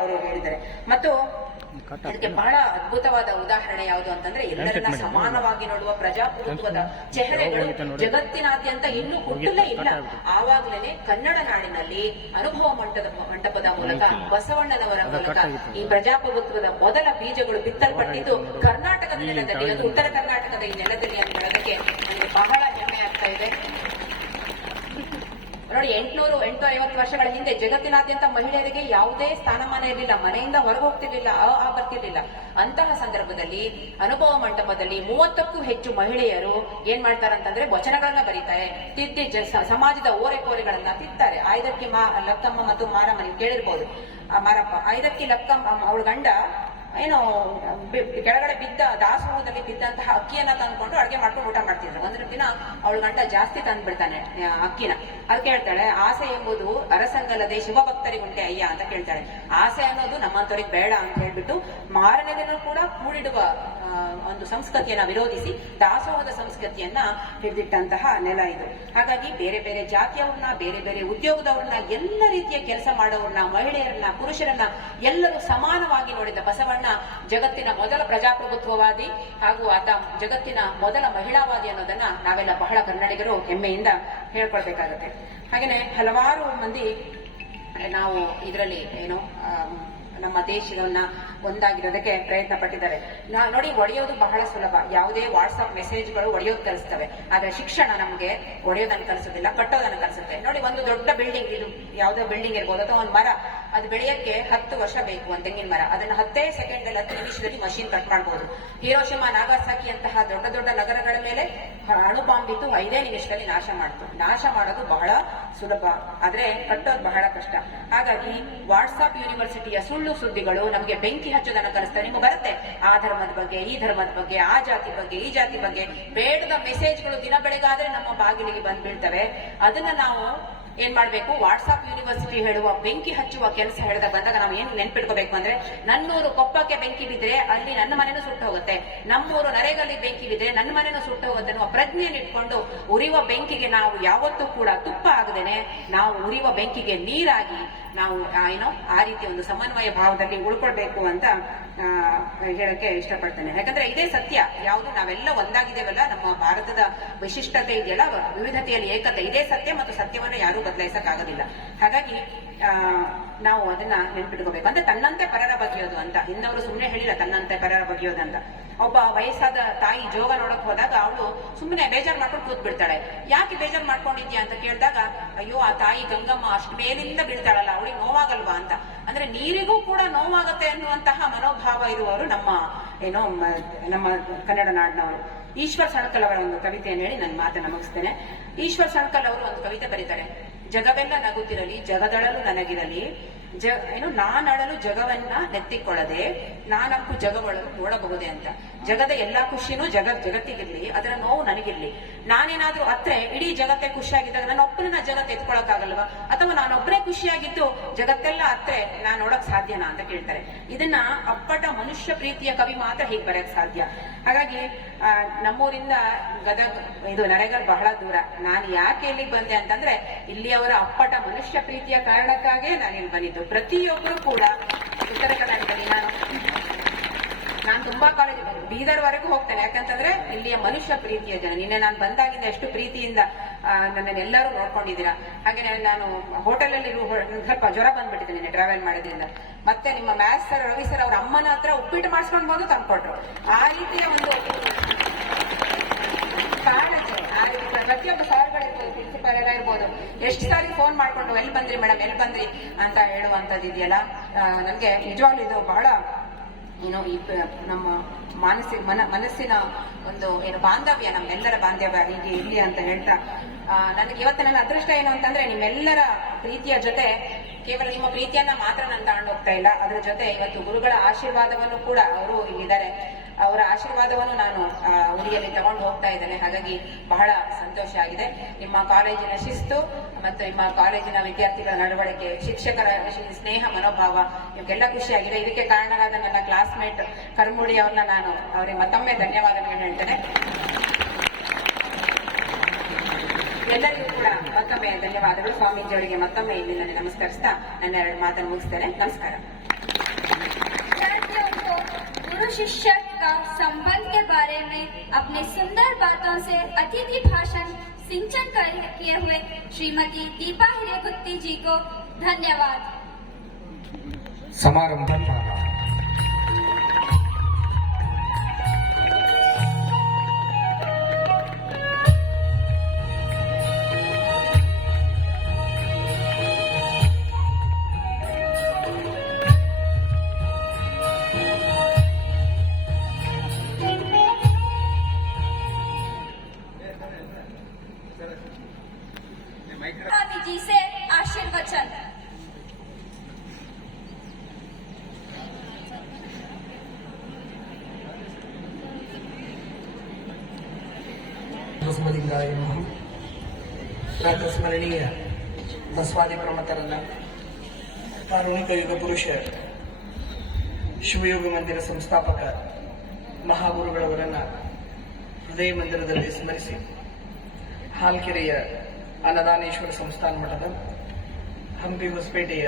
ಅವರು ಹೇಳಿದ್ದಾರೆ. ಮತ್ತು ಇದಕ್ಕೆ ಬಹಳ ಅದ್ಭುತವಾದ ಉದಾಹರಣೆ ಯಾವುದು ಅಂತಂದ್ರೆ ಎಲ್ಲರನ್ನ ಸಮಾನವಾಗಿ ನೋಡುವ ಪ್ರಜಾಪ್ರಭುತ್ವದ ಚೆಹರೆಗಳು ಜಗತ್ತಿನಾದ್ಯಂತ ಇನ್ನೂ ಹುಟ್ಟಲೇ ಇಲ್ಲ. ಆವಾಗಲೇ ಕನ್ನಡ ನಾಡಿನಲ್ಲಿ ಅನುಭವ ಮಂಟಪದ ಮೂಲಕ ಬಸವಣ್ಣನವರ ಮೂಲಕ ಈ ಪ್ರಜಾಪ್ರಭುತ್ವದ ಮೊದಲ ಬೀಜಗಳು ಬಿತ್ತಲ್ಪಟ್ಟಿದ್ದು ಕರ್ನಾಟಕದ ನೆಲದಲ್ಲಿ, ಅದು ಉತ್ತರ ಕರ್ನಾಟಕದ ಈ ನೆಲದಲ್ಲಿ ಅಂತ ಹೇಳೋದಕ್ಕೆ ನನಗೆ ಬಹಳ ಹೆಮ್ಮೆ ಆಗ್ತಾ ಇದೆ. ನೋಡಿ, 850 ವರ್ಷಗಳ ಹಿಂದೆ ಜಗತ್ತಿನಾದ್ಯಂತ ಮಹಿಳೆಯರಿಗೆ ಯಾವುದೇ ಸ್ಥಾನಮಾನ ಇರಲಿಲ್ಲ, ಮನೆಯಿಂದ ಹೊರಗೆ ಹೋಗ್ತಿರ್ಲಿಲ್ಲ, ಬರ್ತಿರ್ಲಿಲ್ಲ. ಅಂತಹ ಸಂದರ್ಭದಲ್ಲಿ ಅನುಭವ ಮಂಟಪದಲ್ಲಿ 30ಕ್ಕೂ ಹೆಚ್ಚು ಮಹಿಳೆಯರು ಏನ್ ಮಾಡ್ತಾರಂತಂದ್ರೆ ವಚನಗಳನ್ನ ಬರೀತಾರೆ, ತಿದ್ದಿ ಸಮಾಜದ ಓರೆಕೋರೆಗಳನ್ನ ತಿತ್ತಾರೆ. ಆಯ್ದಕ್ಕಿ ಲಕ್ಕಮ್ಮ ಮತ್ತು ಮಾರಮ್ಮ, ನೀವು ಕೇಳಿರ್ಬೋದು, ಮಾರಪ್ಪ ಆಯ್ದಕ್ಕಿ ಲಕ್ಕಮ್ಮ ಅವಳ ಗಂಡ ಏನು ಕೆಳಗಡೆ ಬಿದ್ದ ದಾಸೋಹದಲ್ಲಿ ಬಿದ್ದಂತಹ ಅಕ್ಕಿಯನ್ನ ತಂದ್ಕೊಂಡು ಅಡುಗೆ ಮಾಡ್ಕೊಂಡು ಊಟ ಮಾಡ್ತಿದ್ರು. ಒಂದ್ರ ದಿನ ಅವಳ ಗಂಡ ಜಾಸ್ತಿ ತಂದ್ಬಿಡ್ತಾನೆ ಅಕ್ಕಿನ. ಅದಕ್ಕೆ ಹೇಳ್ತಾಳೆ, ಆಸೆ ಎಂಬುದು ಅರಸಂಗಲ್ಲದೆ ಶಿವಭಕ್ತರಿಗುಂಟೆ ಅಯ್ಯ ಅಂತ ಕೇಳ್ತಾಳೆ. ಆಸೆ ಅನ್ನೋದು ನಮ್ಮಂತವ್ರಿಗೆ ಬೇಡ ಅಂತ ಹೇಳ್ಬಿಟ್ಟು ಮಾರನೇ ದಿನ ಕೂಡ ಕೂಡಿಡುವ ಒಂದು ಸಂಸ್ಕೃತಿಯನ್ನ ವಿರೋಧಿಸಿ ದಾಸೋಹದ ಸಂಸ್ಕೃತಿಯನ್ನ ಹಿಡಿದಿಟ್ಟಂತಹ ನೆಲ ಇದು. ಹಾಗಾಗಿ ಬೇರೆ ಬೇರೆ ಜಾತಿಯವ್ರನ್ನ, ಬೇರೆ ಬೇರೆ ಉದ್ಯೋಗದವ್ರನ್ನ, ಎಲ್ಲ ರೀತಿಯ ಕೆಲಸ ಮಾಡೋರನ್ನ, ಮಹಿಳೆಯರನ್ನ, ಪುರುಷರನ್ನ ಎಲ್ಲರೂ ಸಮಾನವಾಗಿ ನೋಡಿದ ಬಸವಣ್ಣ ಜಗತ್ತಿನ ಮೊದಲ ಪ್ರಜಾಪ್ರಭುತ್ವವಾದಿ ಹಾಗೂ ಆತ ಜಗತ್ತಿನ ಮೊದಲ ಮಹಿಳಾವಾದಿ ಅನ್ನೋದನ್ನ ನಾವೆಲ್ಲ ಬಹಳ ಕನ್ನಡಿಗರು ಹೆಮ್ಮೆಯಿಂದ ಹೇಳ್ಕೊಳ್ಬೇಕಾಗತ್ತೆ. ಹಾಗೇನೆ ಹಲವಾರು ಮಂದಿ ನಾವು ಇದರಲ್ಲಿ ಏನು ನಮ್ಮ ದೇಶವನ್ನ ಒಂದಾಗಿರೋದಕ್ಕೆ ಪ್ರಯತ್ನ ಪಟ್ಟಿದ್ದಾರೆ. ನೋಡಿ, ಒಡೆಯೋದು ಬಹಳ ಸುಲಭ. ಯಾವುದೇ ವಾಟ್ಸ್ಆಪ್ ಮೆಸೇಜ್ಗಳು ಒಡೆಯೋದು ಕಲಿಸ್ತವೆ, ಆದ್ರೆ ಶಿಕ್ಷಣ ನಮ್ಗೆ ಒಡೆಯೋದನ್ನು ಕಲಿಸೋದಿಲ್ಲ, ಕಟ್ಟೋದನ್ನು ಕಲಿಸುತ್ತೆ. ನೋಡಿ, ಒಂದು ದೊಡ್ಡ ಬಿಲ್ಡಿಂಗ್, ಇದು ಯಾವುದೋ ಬಿಲ್ಡಿಂಗ್ ಇರ್ಬೋದು ಅಥವಾ ಒಂದು ಮರ, ಅದು ಬೆಳೆಯಕ್ಕೆ 10 ವರ್ಷ ಬೇಕು. ಒಂದು ತೆಂಗಿನ ಮರ, ಅದನ್ನ 10 ಸೆಕೆಂಡ್ 10 ನಿಮಿಷದಲ್ಲಿ ಮಷೀನ್ ಕಟ್ ಮಾಡಬಹುದು. ಹಿರೋಶಿಮಾ, ನಾಗಾಸಾಕಿ ಅಂತಹ ದೊಡ್ಡ ದೊಡ್ಡ ನಗರಗಳ ಮೇಲೆ ಅಣು ಬಾಂಬ್ ಬಿದ್ದು 5 ನಿಮಿಷದಲ್ಲಿ ನಾಶ ಮಾಡ್ತು. ನಾಶ ಮಾಡೋದು ಬಹಳ ಸುಲಭ, ಆದ್ರೆ ಕಟ್ಟೋದು ಬಹಳ ಕಷ್ಟ. ಹಾಗಾಗಿ ವಾಟ್ಸ್ಆಪ್ ಯೂನಿವರ್ಸಿಟಿಯ ಸುಳ್ಳು ಸುದ್ದಿಗಳು ನಮಗೆ ಬೆಂಕಿ ಹಚ್ಚೋದನ್ನ ಕಲಿಸ್ತವೆ. ನಿಮ್ಗೆ ಬರುತ್ತೆ ಆ ಧರ್ಮದ ಬಗ್ಗೆ, ಈ ಧರ್ಮದ ಬಗ್ಗೆ, ಆ ಜಾತಿ ಬಗ್ಗೆ, ಈ ಜಾತಿ ಬಗ್ಗೆ ಬೇಡದ ಮೆಸೇಜ್ಗಳು ದಿನ ಬೆಳಗಾದ್ರೆ ನಮ್ಮ ಬಾಗಿಲಿಗೆ ಬಂದ್ ಬೀಳ್ತವೆ. ಅದನ್ನ ನಾವು ಏನ್ ಮಾಡ್ಬೇಕು, ವಾಟ್ಸ್ಆಪ್ ಯೂನಿವರ್ಸಿಟಿ ಹೇಳುವ ಬೆಂಕಿ ಹಚ್ಚುವ ಕೆಲಸ ಹೇಳಿದ ಬಂದಾಗ ನಾವು ಏನ್ ನೆನ್ಪಿಟ್ಕೋಬೇಕು ಅಂದ್ರೆ, ನನ್ನೂರು ಕೊಪ್ಪಕ್ಕೆ ಬೆಂಕಿ ಬಿದ್ರೆ ಅಲ್ಲಿ ನನ್ನ ಮನೆನೂ ಸುಟ್ಟು ಹೋಗುತ್ತೆ, ನಮ್ಮೂರು ನರೇಗಲ್ಲಿ ಬೆಂಕಿ ಬಿದ್ರೆ ನನ್ನ ಮನೆನೂ ಸುಟ್ಟು ಹೋಗುತ್ತೆ ಅನ್ನುವ ಪ್ರಜ್ಞೆಯನ್ನು ಇಟ್ಕೊಂಡು ಉರಿಯುವ ಬೆಂಕಿಗೆ ನಾವು ಯಾವತ್ತೂ ಕೂಡ ತುಪ್ಪ ಆಗದೇನೆ ನಾವು ಉರಿಯುವ ಬೆಂಕಿಗೆ ನೀರಾಗಿ ನಾವು ಏನೋ ಆ ರೀತಿ ಒಂದು ಸಮನ್ವಯ ಭಾವದಲ್ಲಿ ಉಳ್ಕೊಳ್ಬೇಕು ಅಂತ ಹೇಳಕ್ಕೆ ಇಷ್ಟಪಡ್ತೇನೆ. ಯಾಕಂದ್ರೆ ಇದೇ ಸತ್ಯ. ಯಾವುದು ನಾವೆಲ್ಲ ಒಂದಾಗಿದ್ದೇವಲ್ಲ, ನಮ್ಮ ಭಾರತದ ವಿಶಿಷ್ಟತೆ ಇದೆಯಲ್ಲ, ವಿವಿಧತೆಯಲ್ಲಿ ಏಕತೆ, ಇದೇ ಸತ್ಯ. ಮತ್ತು ಸತ್ಯವನ್ನು ಯಾರೂ ಬದಲಾಯಿಸಕ್ಕಾಗೋದಿಲ್ಲ. ಹಾಗಾಗಿ ನಾವು ಅದನ್ನ ನೆನ್ಪಿಟ್ಕೋಬೇಕು. ಅಂದ್ರೆ ತನ್ನಂತೆ ಪರರ ಬಗೆಯೋದು ಅಂತ, ಇನ್ನವರು ಸುಮ್ಮನೆ ಹೇಳಿಲ್ಲ ತನ್ನಂತೆ ಪರರ ಬಗೆಯೋದಂತ. ಒಬ್ಬ ವಯಸ್ಸಾದ ತಾಯಿ ಜೋಗ ನೋಡಕ್ ಹೋದಾಗ ಅವಳು ಸುಮ್ಮನೆ ಬೇಜಾರ್ ಮಾಡ್ಕೊಂಡು ಕೂತ್ ಬಿಡ್ತಾಳೆ. ಯಾಕೆ ಬೇಜಾರ್ ಮಾಡ್ಕೊಂಡಿದ್ಯಾ ಅಂತ ಕೇಳಿದಾಗ, ಅಯ್ಯೋ ಆ ತಾಯಿ ಗಂಗಮ್ಮ ಅಷ್ಟು ಮೇಲಿಂದ ಬೀಳ್ತಾಳಲ್ಲ, ಅವಳಿಗೆ ನೋವಾಗಲ್ವಾ ಅಂತ. ಅಂದ್ರೆ ನೀರಿಗೂ ಕೂಡ ನೋವಾಗತ್ತೆ ಅನ್ನುವಂತಹ ಮನೋಭಾವ ಇರುವವರು ನಮ್ಮ ಕನ್ನಡ ನಾಡಿನವರು. ಈಶ್ವರ್ ಸಣ್ಕಲ್ ಅವರ ಒಂದು ಕವಿತೆಯನ್ನು ಹೇಳಿ ನನ್ನ ಮಾತನ್ನ ಮುಗಿಸ್ತೇನೆ. ಈಶ್ವರ್ ಸಣ್ಕಲ್ ಅವರು ಒಂದು ಕವಿತೆ ಬರೀತಾರೆ, ಜಗವೆಲ್ಲ ನಗುತ್ತಿರಲಿ, ಜಗದಳಲು ನನಗಿರಲಿ, ನಾನಳಲು ಜಗವನ್ನ ನೆತ್ತಿಕೊಳ್ಳದೆ ನಾನಕ್ಕು ಜಗವಳಲು ನೋಡಬಹುದೇ ಅಂತ. ಜಗದ ಎಲ್ಲಾ ಖುಷಿನೂ ಜಗತ್ತಿಗಿರ್ಲಿ, ಅದರ ನೋವು ನನಗಿರ್ಲಿ. ನಾನೇನಾದ್ರೂ ಅತ್ರೆ ಇಡೀ ಜಗತ್ತೇ ಖುಷಿಯಾಗಿದ್ದಾಗ ನನ್ನ ಒಬ್ಬರನ್ನ ಜಗತ್ತು ಎತ್ಕೊಳಕ್ಕಾಗಲ್ವಾ? ಅಥವಾ ನಾನೊಬ್ಬರೇ ಖುಷಿಯಾಗಿದ್ದು ಜಗತ್ತೆಲ್ಲ ಅತ್ರೆ ನಾನು ನೋಡಕ್ ಸಾಧ್ಯನಾ ಅಂತ ಕೇಳ್ತಾರೆ. ಇದನ್ನ ಅಪ್ಪಟ ಮನುಷ್ಯ ಪ್ರೀತಿಯ ಕವಿ ಮಾತ್ರ ಹೀಗೆ ಬರಕ್ ಸಾಧ್ಯ. ಹಾಗಾಗಿ ನಮ್ಮೂರಿಂದ ಗದಗ ಇದು ನರೇಗಲ್ ಬಹಳ ದೂರ. ನಾನು ಯಾಕೆ ಇಲ್ಲಿಗೆ ಬಂದೆ ಅಂತಂದ್ರೆ, ಇಲ್ಲಿಯವರ ಅಪ್ಪಟ ಮನುಷ್ಯ ಪ್ರೀತಿಯ ಕಾರಣಕ್ಕಾಗೇ ನಾನು ಇಲ್ಲಿ ಬಂದಿದ್ದು. ಪ್ರತಿಯೊಬ್ಬರು ಕೂಡ ಉತ್ತರ ಕರ್ನಾಟಕದಲ್ಲಿ ನಾನು ತುಂಬಾ ಕಾಲೇಜ್ ಬೀದರ್ವರೆಗೂ ಹೋಗ್ತೇನೆ. ಯಾಕಂತಂದ್ರೆ ಇಲ್ಲಿಯ ಮನುಷ್ಯ ಪ್ರೀತಿಯ ಜನ. ನಿನ್ನೆ ನಾನು ಬಂದಾಗಿಂದ ಎಷ್ಟು ಪ್ರೀತಿಯಿಂದ ನನ್ನನ್ನೆಲ್ಲರೂ ನೋಡ್ಕೊಂಡಿದ್ದೀರಾ. ಹಾಗೆ ನಾನು ಹೋಟೆಲ್ ಅಲ್ಲಿ ಸ್ವಲ್ಪ ಜ್ವರ ಬಂದ್ಬಿಟ್ಟಿದೆ ನಿನ್ನೆ ಟ್ರಾವೆಲ್ ಮಾಡೋದ್ರಿಂದ. ಮತ್ತೆ ನಿಮ್ಮ ಮ್ಯಾಥ್ಸ್ ಸರ್, ರವಿ ಸರ್ ಅವ್ರ ಅಮ್ಮನ ಹತ್ರ ಉಪ್ಪಿಟ್ಟು ಮಾಡಿಸ್ಕೊಂಡು ಬಂದು ತಂದ್ಕೊಟ್ರು. ಆ ರೀತಿಯ ಒಂದು ಪ್ರತಿಯೊಬ್ಬ ಸಾರ್ಗಳಿರ್ಬೋದು, ಪ್ರಿನ್ಸಿಪಾಲ್ ಎಲ್ಲ ಇರ್ಬೋದು, ಎಷ್ಟು ಸಾರಿ ಫೋನ್ ಮಾಡ್ಕೊಂಡು ಎಲ್ಲಿ ಬಂದ್ರಿ ಮೇಡಮ್, ಎಲ್ಲಿ ಬಂದ್ರಿ ಅಂತ ಹೇಳುವಂತದ್ದು ಇದೆಯಲ್ಲ, ನನ್ಗೆ ನಿಜವಾಗ್ಲೂ ಇದು ಬಹಳ ಈ ನಮ್ಮ ಮನಸ್ಸಿನ ಒಂದು ಬಾಂಧವ್ಯ, ನಮ್ಮೆಲ್ಲರ ಬಾಂಧವ್ಯ ಹೀಗೆ ಇರ್ಲಿ ಅಂತ ಹೇಳ್ತಾ, ನನಗೆ ಇವತ್ತು ನನ್ನ ಅದೃಷ್ಟ ಏನು ಅಂತಂದ್ರೆ, ನಿಮ್ಮೆಲ್ಲರ ಪ್ರೀತಿಯ ಜೊತೆ ಕೇವಲ ನಿಮ್ಮ ಪ್ರೀತಿಯನ್ನ ಮಾತ್ರ ನಾನು ತಗೊಂಡು ಹೋಗ್ತಾ ಇಲ್ಲ, ಅದರ ಜೊತೆ ಇವತ್ತು ಗುರುಗಳ ಆಶೀರ್ವಾದವನ್ನು ಕೂಡ, ಅವರು ಇಲ್ಲಿದ್ದಾರೆ, ಅವರ ಆಶೀರ್ವಾದವನ್ನು ನಾನು ಉಡಿಯಲ್ಲಿ ತಗೊಂಡು ಹೋಗ್ತಾ ಇದ್ದೇನೆ. ಹಾಗಾಗಿ ಬಹಳ ಸಂತೋಷ ಆಗಿದೆ. ನಿಮ್ಮ ಕಾಲೇಜಿನ ಶಿಸ್ತು ಮತ್ತು ನಿಮ್ಮ ಕಾಲೇಜಿನ ವಿದ್ಯಾರ್ಥಿಗಳ ನಡವಳಿಕೆ, ಶಿಕ್ಷಕರ ಸ್ನೇಹ ಮನೋಭಾವ ಇವಕ್ಕೆಲ್ಲ ಖುಷಿಯಾಗಿದೆ. ಇದಕ್ಕೆ ಕಾರಣರಾದ ನನ್ನ ಕ್ಲಾಸ್ಮೇಟ್ ಕರ್ಮುಡಿ ಅವ್ರನ್ನ ನಾನು ಅವರಿಗೆ ಮತ್ತೊಮ್ಮೆ ಧನ್ಯವಾದಗಳು ಹೇಳ್ತೇನೆ. ಎಲ್ಲರಿಗೂ ಕೂಡ ಮತ್ತೊಮ್ಮೆ ಧನ್ಯವಾದಗಳು. ಸ್ವಾಮೀಜಿಯವರಿಗೆ ಮತ್ತೊಮ್ಮೆ ಇಲ್ಲಿ ನಾನು ನಮಸ್ಕರಿಸ್ತಾ ನನ್ನ 2 ಮಾತನ್ನು ಮುಗಿಸ್ತೇನೆ. ನಮಸ್ಕಾರ. शिक्षक का संबंध के बारे में अपने सुंदर बातों से अतिथि भाषण सिंचन किए हुए श्रीमती दीपा हिरेगुत्ती जी को धन्यवाद। समारंभ जी से आशीर्वचन। ಬಸವಲಿಂಗಾಯ ನಮಃ. ಸ್ಮರಣೀಯ ಬಸವಾದಿ ಪ್ರಮಥರನ್ನ ಕಾರುಣಿಕ ಯುಗ ಪುರುಷ ಶಿವಯೋಗ ಮಂದಿರ ಸಂಸ್ಥಾಪಕ ಮಹಾಗುರುಗಳವರನ್ನ ಹೃದಯ ಮಂದಿರದಲ್ಲಿ ಸ್ಮರಿಸಿ ಹಾಲ್ಕೆರೆಯ ಅನ್ನದಾನೇಶ್ವರ ಸಂಸ್ಥಾನ ಮಠದ, ಹಂಪಿ ಹೊಸಪೇಟೆಯ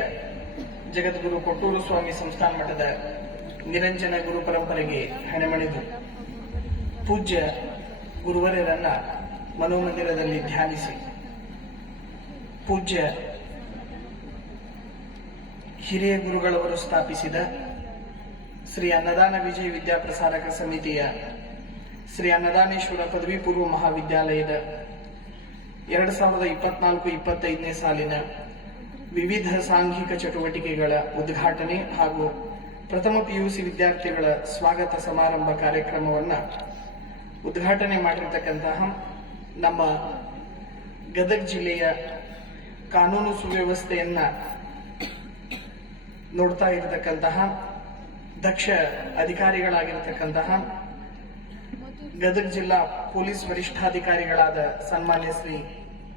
ಜಗದ್ಗುರು ಕೊಟ್ಟೂರು ಸ್ವಾಮಿ ಸಂಸ್ಥಾನ ಮಠದ ನಿರಂಜನ ಗುರು ಪರಂಪರೆಗೆ ಹಣೆಮಣಿದು ಪೂಜ್ಯ ಗುರುವರರನ್ನ ಮನೋಮಂದಿರದಲ್ಲಿ ಧ್ಯಾನಿಸಿ ಪೂಜ್ಯ ಹಿರಿಯ ಗುರುಗಳವರು ಸ್ಥಾಪಿಸಿದ ಶ್ರೀ ಅನ್ನದಾನ ವಿಜಯ ವಿದ್ಯಾಪ್ರಸಾರಕ ಸಮಿತಿಯ ಶ್ರೀ ಅನ್ನದಾನೇಶ್ವರ ಪದವಿ ಪೂರ್ವ ಮಹಾವಿದ್ಯಾಲಯದ 2024-25ನೇ ಸಾಲಿನ ವಿವಿಧ ಸಾಂಘಿಕ ಚಟುವಟಿಕೆಗಳ ಉದ್ಘಾಟನೆ ಹಾಗೂ ಪ್ರಥಮ PUC ವಿದ್ಯಾರ್ಥಿಗಳ ಸ್ವಾಗತ ಸಮಾರಂಭ ಕಾರ್ಯಕ್ರಮವನ್ನು ಉದ್ಘಾಟನೆ ಮಾಡಿರ್ತಕ್ಕಂತಹ ನಮ್ಮ ಗದಗ ಜಿಲ್ಲೆಯ ಕಾನೂನು ಸುವ್ಯವಸ್ಥೆಯನ್ನ ನೋಡ್ತಾ ಇರತಕ್ಕಂತಹ ದಕ್ಷ ಅಧಿಕಾರಿಗಳಾಗಿರತಕ್ಕಂತಹ ಗದಗ ಜಿಲ್ಲಾ ಪೊಲೀಸ್ ವರಿಷ್ಠಾಧಿಕಾರಿಗಳಾದ ಸನ್ಮಾನ್ಯ ಶ್ರೀ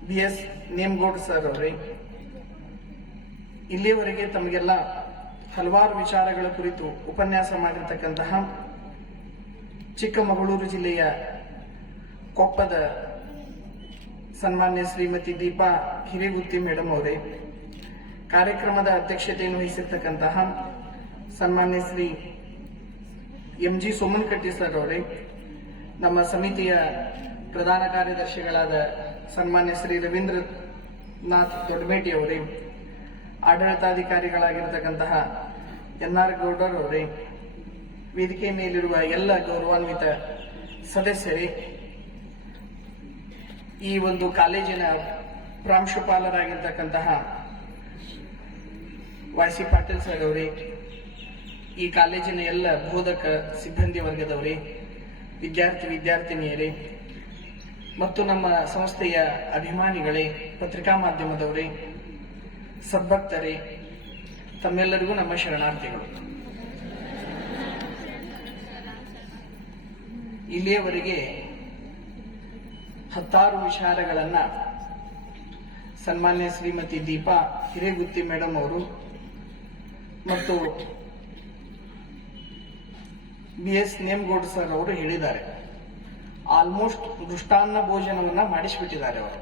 BS ನೇಮಗೌಡ ಸರ್ ಅವರೇ, ಇಲ್ಲಿಯವರೆಗೆ ತಮಗೆಲ್ಲ ಹಲವಾರು ವಿಚಾರಗಳ ಕುರಿತು ಉಪನ್ಯಾಸ ಮಾಡಿರ್ತಕ್ಕಂತಹ ಚಿಕ್ಕಮಗಳೂರು ಜಿಲ್ಲೆಯ ಕೊಪ್ಪದ ಸನ್ಮಾನ್ಯ ಶ್ರೀಮತಿ ದೀಪಾ ಹಿರೇಗುತ್ತಿ ಮೇಡಮ್ ಅವರೇ, ಕಾರ್ಯಕ್ರಮದ ಅಧ್ಯಕ್ಷತೆಯನ್ನು ವಹಿಸಿರ್ತಕ್ಕಂತಹ ಸನ್ಮಾನ್ಯ ಶ್ರೀ MG ಸೋಮನಕಟ್ಟಿ ಸರ್ ಅವರೇ, ನಮ್ಮ ಸಮಿತಿಯ ಪ್ರಧಾನ ಕಾರ್ಯದರ್ಶಿಗಳಾದ ಸನ್ಮಾನ್ಯ ಶ್ರೀ ರವೀಂದ್ರನಾಥ್ ದೊಡ್ಡಮೇಟಿ ಅವರೇ, ಆಡಳಿತಾಧಿಕಾರಿಗಳಾಗಿರತಕ್ಕಂತಹ NR ಗೌಡರ್ ಅವರೇ, ವೇದಿಕೆ ಮೇಲಿರುವ ಎಲ್ಲ ಗೌರವಾನ್ವಿತ ಸದಸ್ಯರೇ, ಈ ಒಂದು ಕಾಲೇಜಿನ ಪ್ರಾಂಶುಪಾಲರಾಗಿರ್ತಕ್ಕಂತಹ YC ಪಾಟೀಲ್ ಸರ್ ಅವರೇ, ಈ ಕಾಲೇಜಿನ ಎಲ್ಲ ಬೋಧಕ ಸಿಬ್ಬಂದಿ ವರ್ಗದವರೇ, ವಿದ್ಯಾರ್ಥಿನಿಯರೇ ಮತ್ತು ನಮ್ಮ ಸಂಸ್ಥೆಯ ಅಭಿಮಾನಿಗಳೇ, ಪತ್ರಿಕಾ ಮಾಧ್ಯಮದವರೇ, ಸದ್ಭಕ್ತರೇ, ತಮ್ಮೆಲ್ಲರಿಗೂ ನಮ್ಮ ಶರಣಾರ್ಥಿಗಳು. ಇಲ್ಲಿಯವರೆಗೆ 10 ವಿಚಾರಗಳನ್ನ ಸನ್ಮಾನ್ಯ ಶ್ರೀಮತಿ ದೀಪಾ ಹಿರೇಗುತ್ತಿ ಮೇಡಮ್ ಅವರು ಮತ್ತು BS ನೇಮಗೌಡ ಸರ್ ಅವರು ಹೇಳಿದ್ದಾರೆ. ಆಲ್ಮೋಸ್ಟ್ ಮೃಷ್ಟಾನ್ನ ಭೋಜನವನ್ನ ಮಾಡಿಸಿಬಿಟ್ಟಿದ್ದಾರೆ ಅವರು.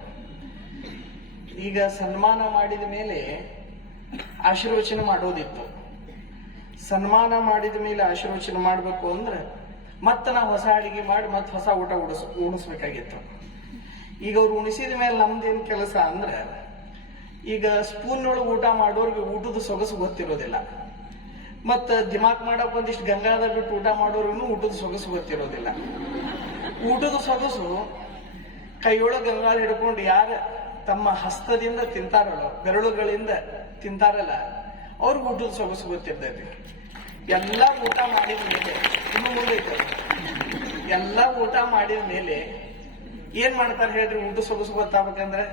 ಈಗ ಸನ್ಮಾನ ಮಾಡಿದ ಮೇಲೆ ಆಶೀರ್ವಚನ ಮಾಡೋದಿತ್ತು. ಸನ್ಮಾನ ಮಾಡಿದ ಮೇಲೆ ಆಶೀರ್ವಚನ ಮಾಡಬೇಕು ಅಂದ್ರೆ ಮತ್ತೆ ನಾವು ಹೊಸ ಅಡಿಗೆ ಮಾಡಿ ಮತ್ತೆ ಹೊಸ ಊಟ ಉಣಿಸ್ಬೇಕಾಗಿತ್ತು. ಈಗ ಅವ್ರು ಉಣಿಸಿದ ಮೇಲೆ ನಮ್ದೇನ್ ಕೆಲಸ ಅಂದ್ರೆ, ಈಗ ಸ್ಪೂನ್ ಒಳಗೆ ಊಟ ಮಾಡೋರ್ಗೆ ಊಟದ ಸೊಗಸು ಗೊತ್ತಿರೋದಿಲ್ಲ, ಮತ್ತ ದಿಮಾಕ್ ಮಾಡಕ್ ಒಂದಿಷ್ಟು ಗಂಗಾದ ಬಿಟ್ಟು ಊಟ ಮಾಡೋರ್ಗು ಊಟದ ಸೊಗಸು ಗೊತ್ತಿರೋದಿಲ್ಲ. ಊಟದ ಸೊಗಸು ಕೈಯೊಳಗೆ ಗಂಗಾಳ ಹಿಡ್ಕೊಂಡು ಯಾರ ತಮ್ಮ ಹಸ್ತದಿಂದ ತಿಂತಾರಲ್ಲ, ಬೆರಳುಗಳಿಂದ ತಿಂತಾರಲ್ಲ, ಅವ್ರಿಗೆ ಊಟದ ಸೊಗಸು ಗೊತ್ತಿರ್ತೈತಿ. ಎಲ್ಲ ಊಟ ಮಾಡಿದ ಮೇಲೆ ಇನ್ನು ಮುಂದೆ ಎಲ್ಲ ಊಟ ಮಾಡಿದ ಮೇಲೆ ಏನ್ ಮಾಡ್ತಾರೆ ಹೇಳ್ರಿ? ಊಟ ಸೊಗಸು ಗೊತ್ತಾಗ್ಬೇಕಂದ್ರೆ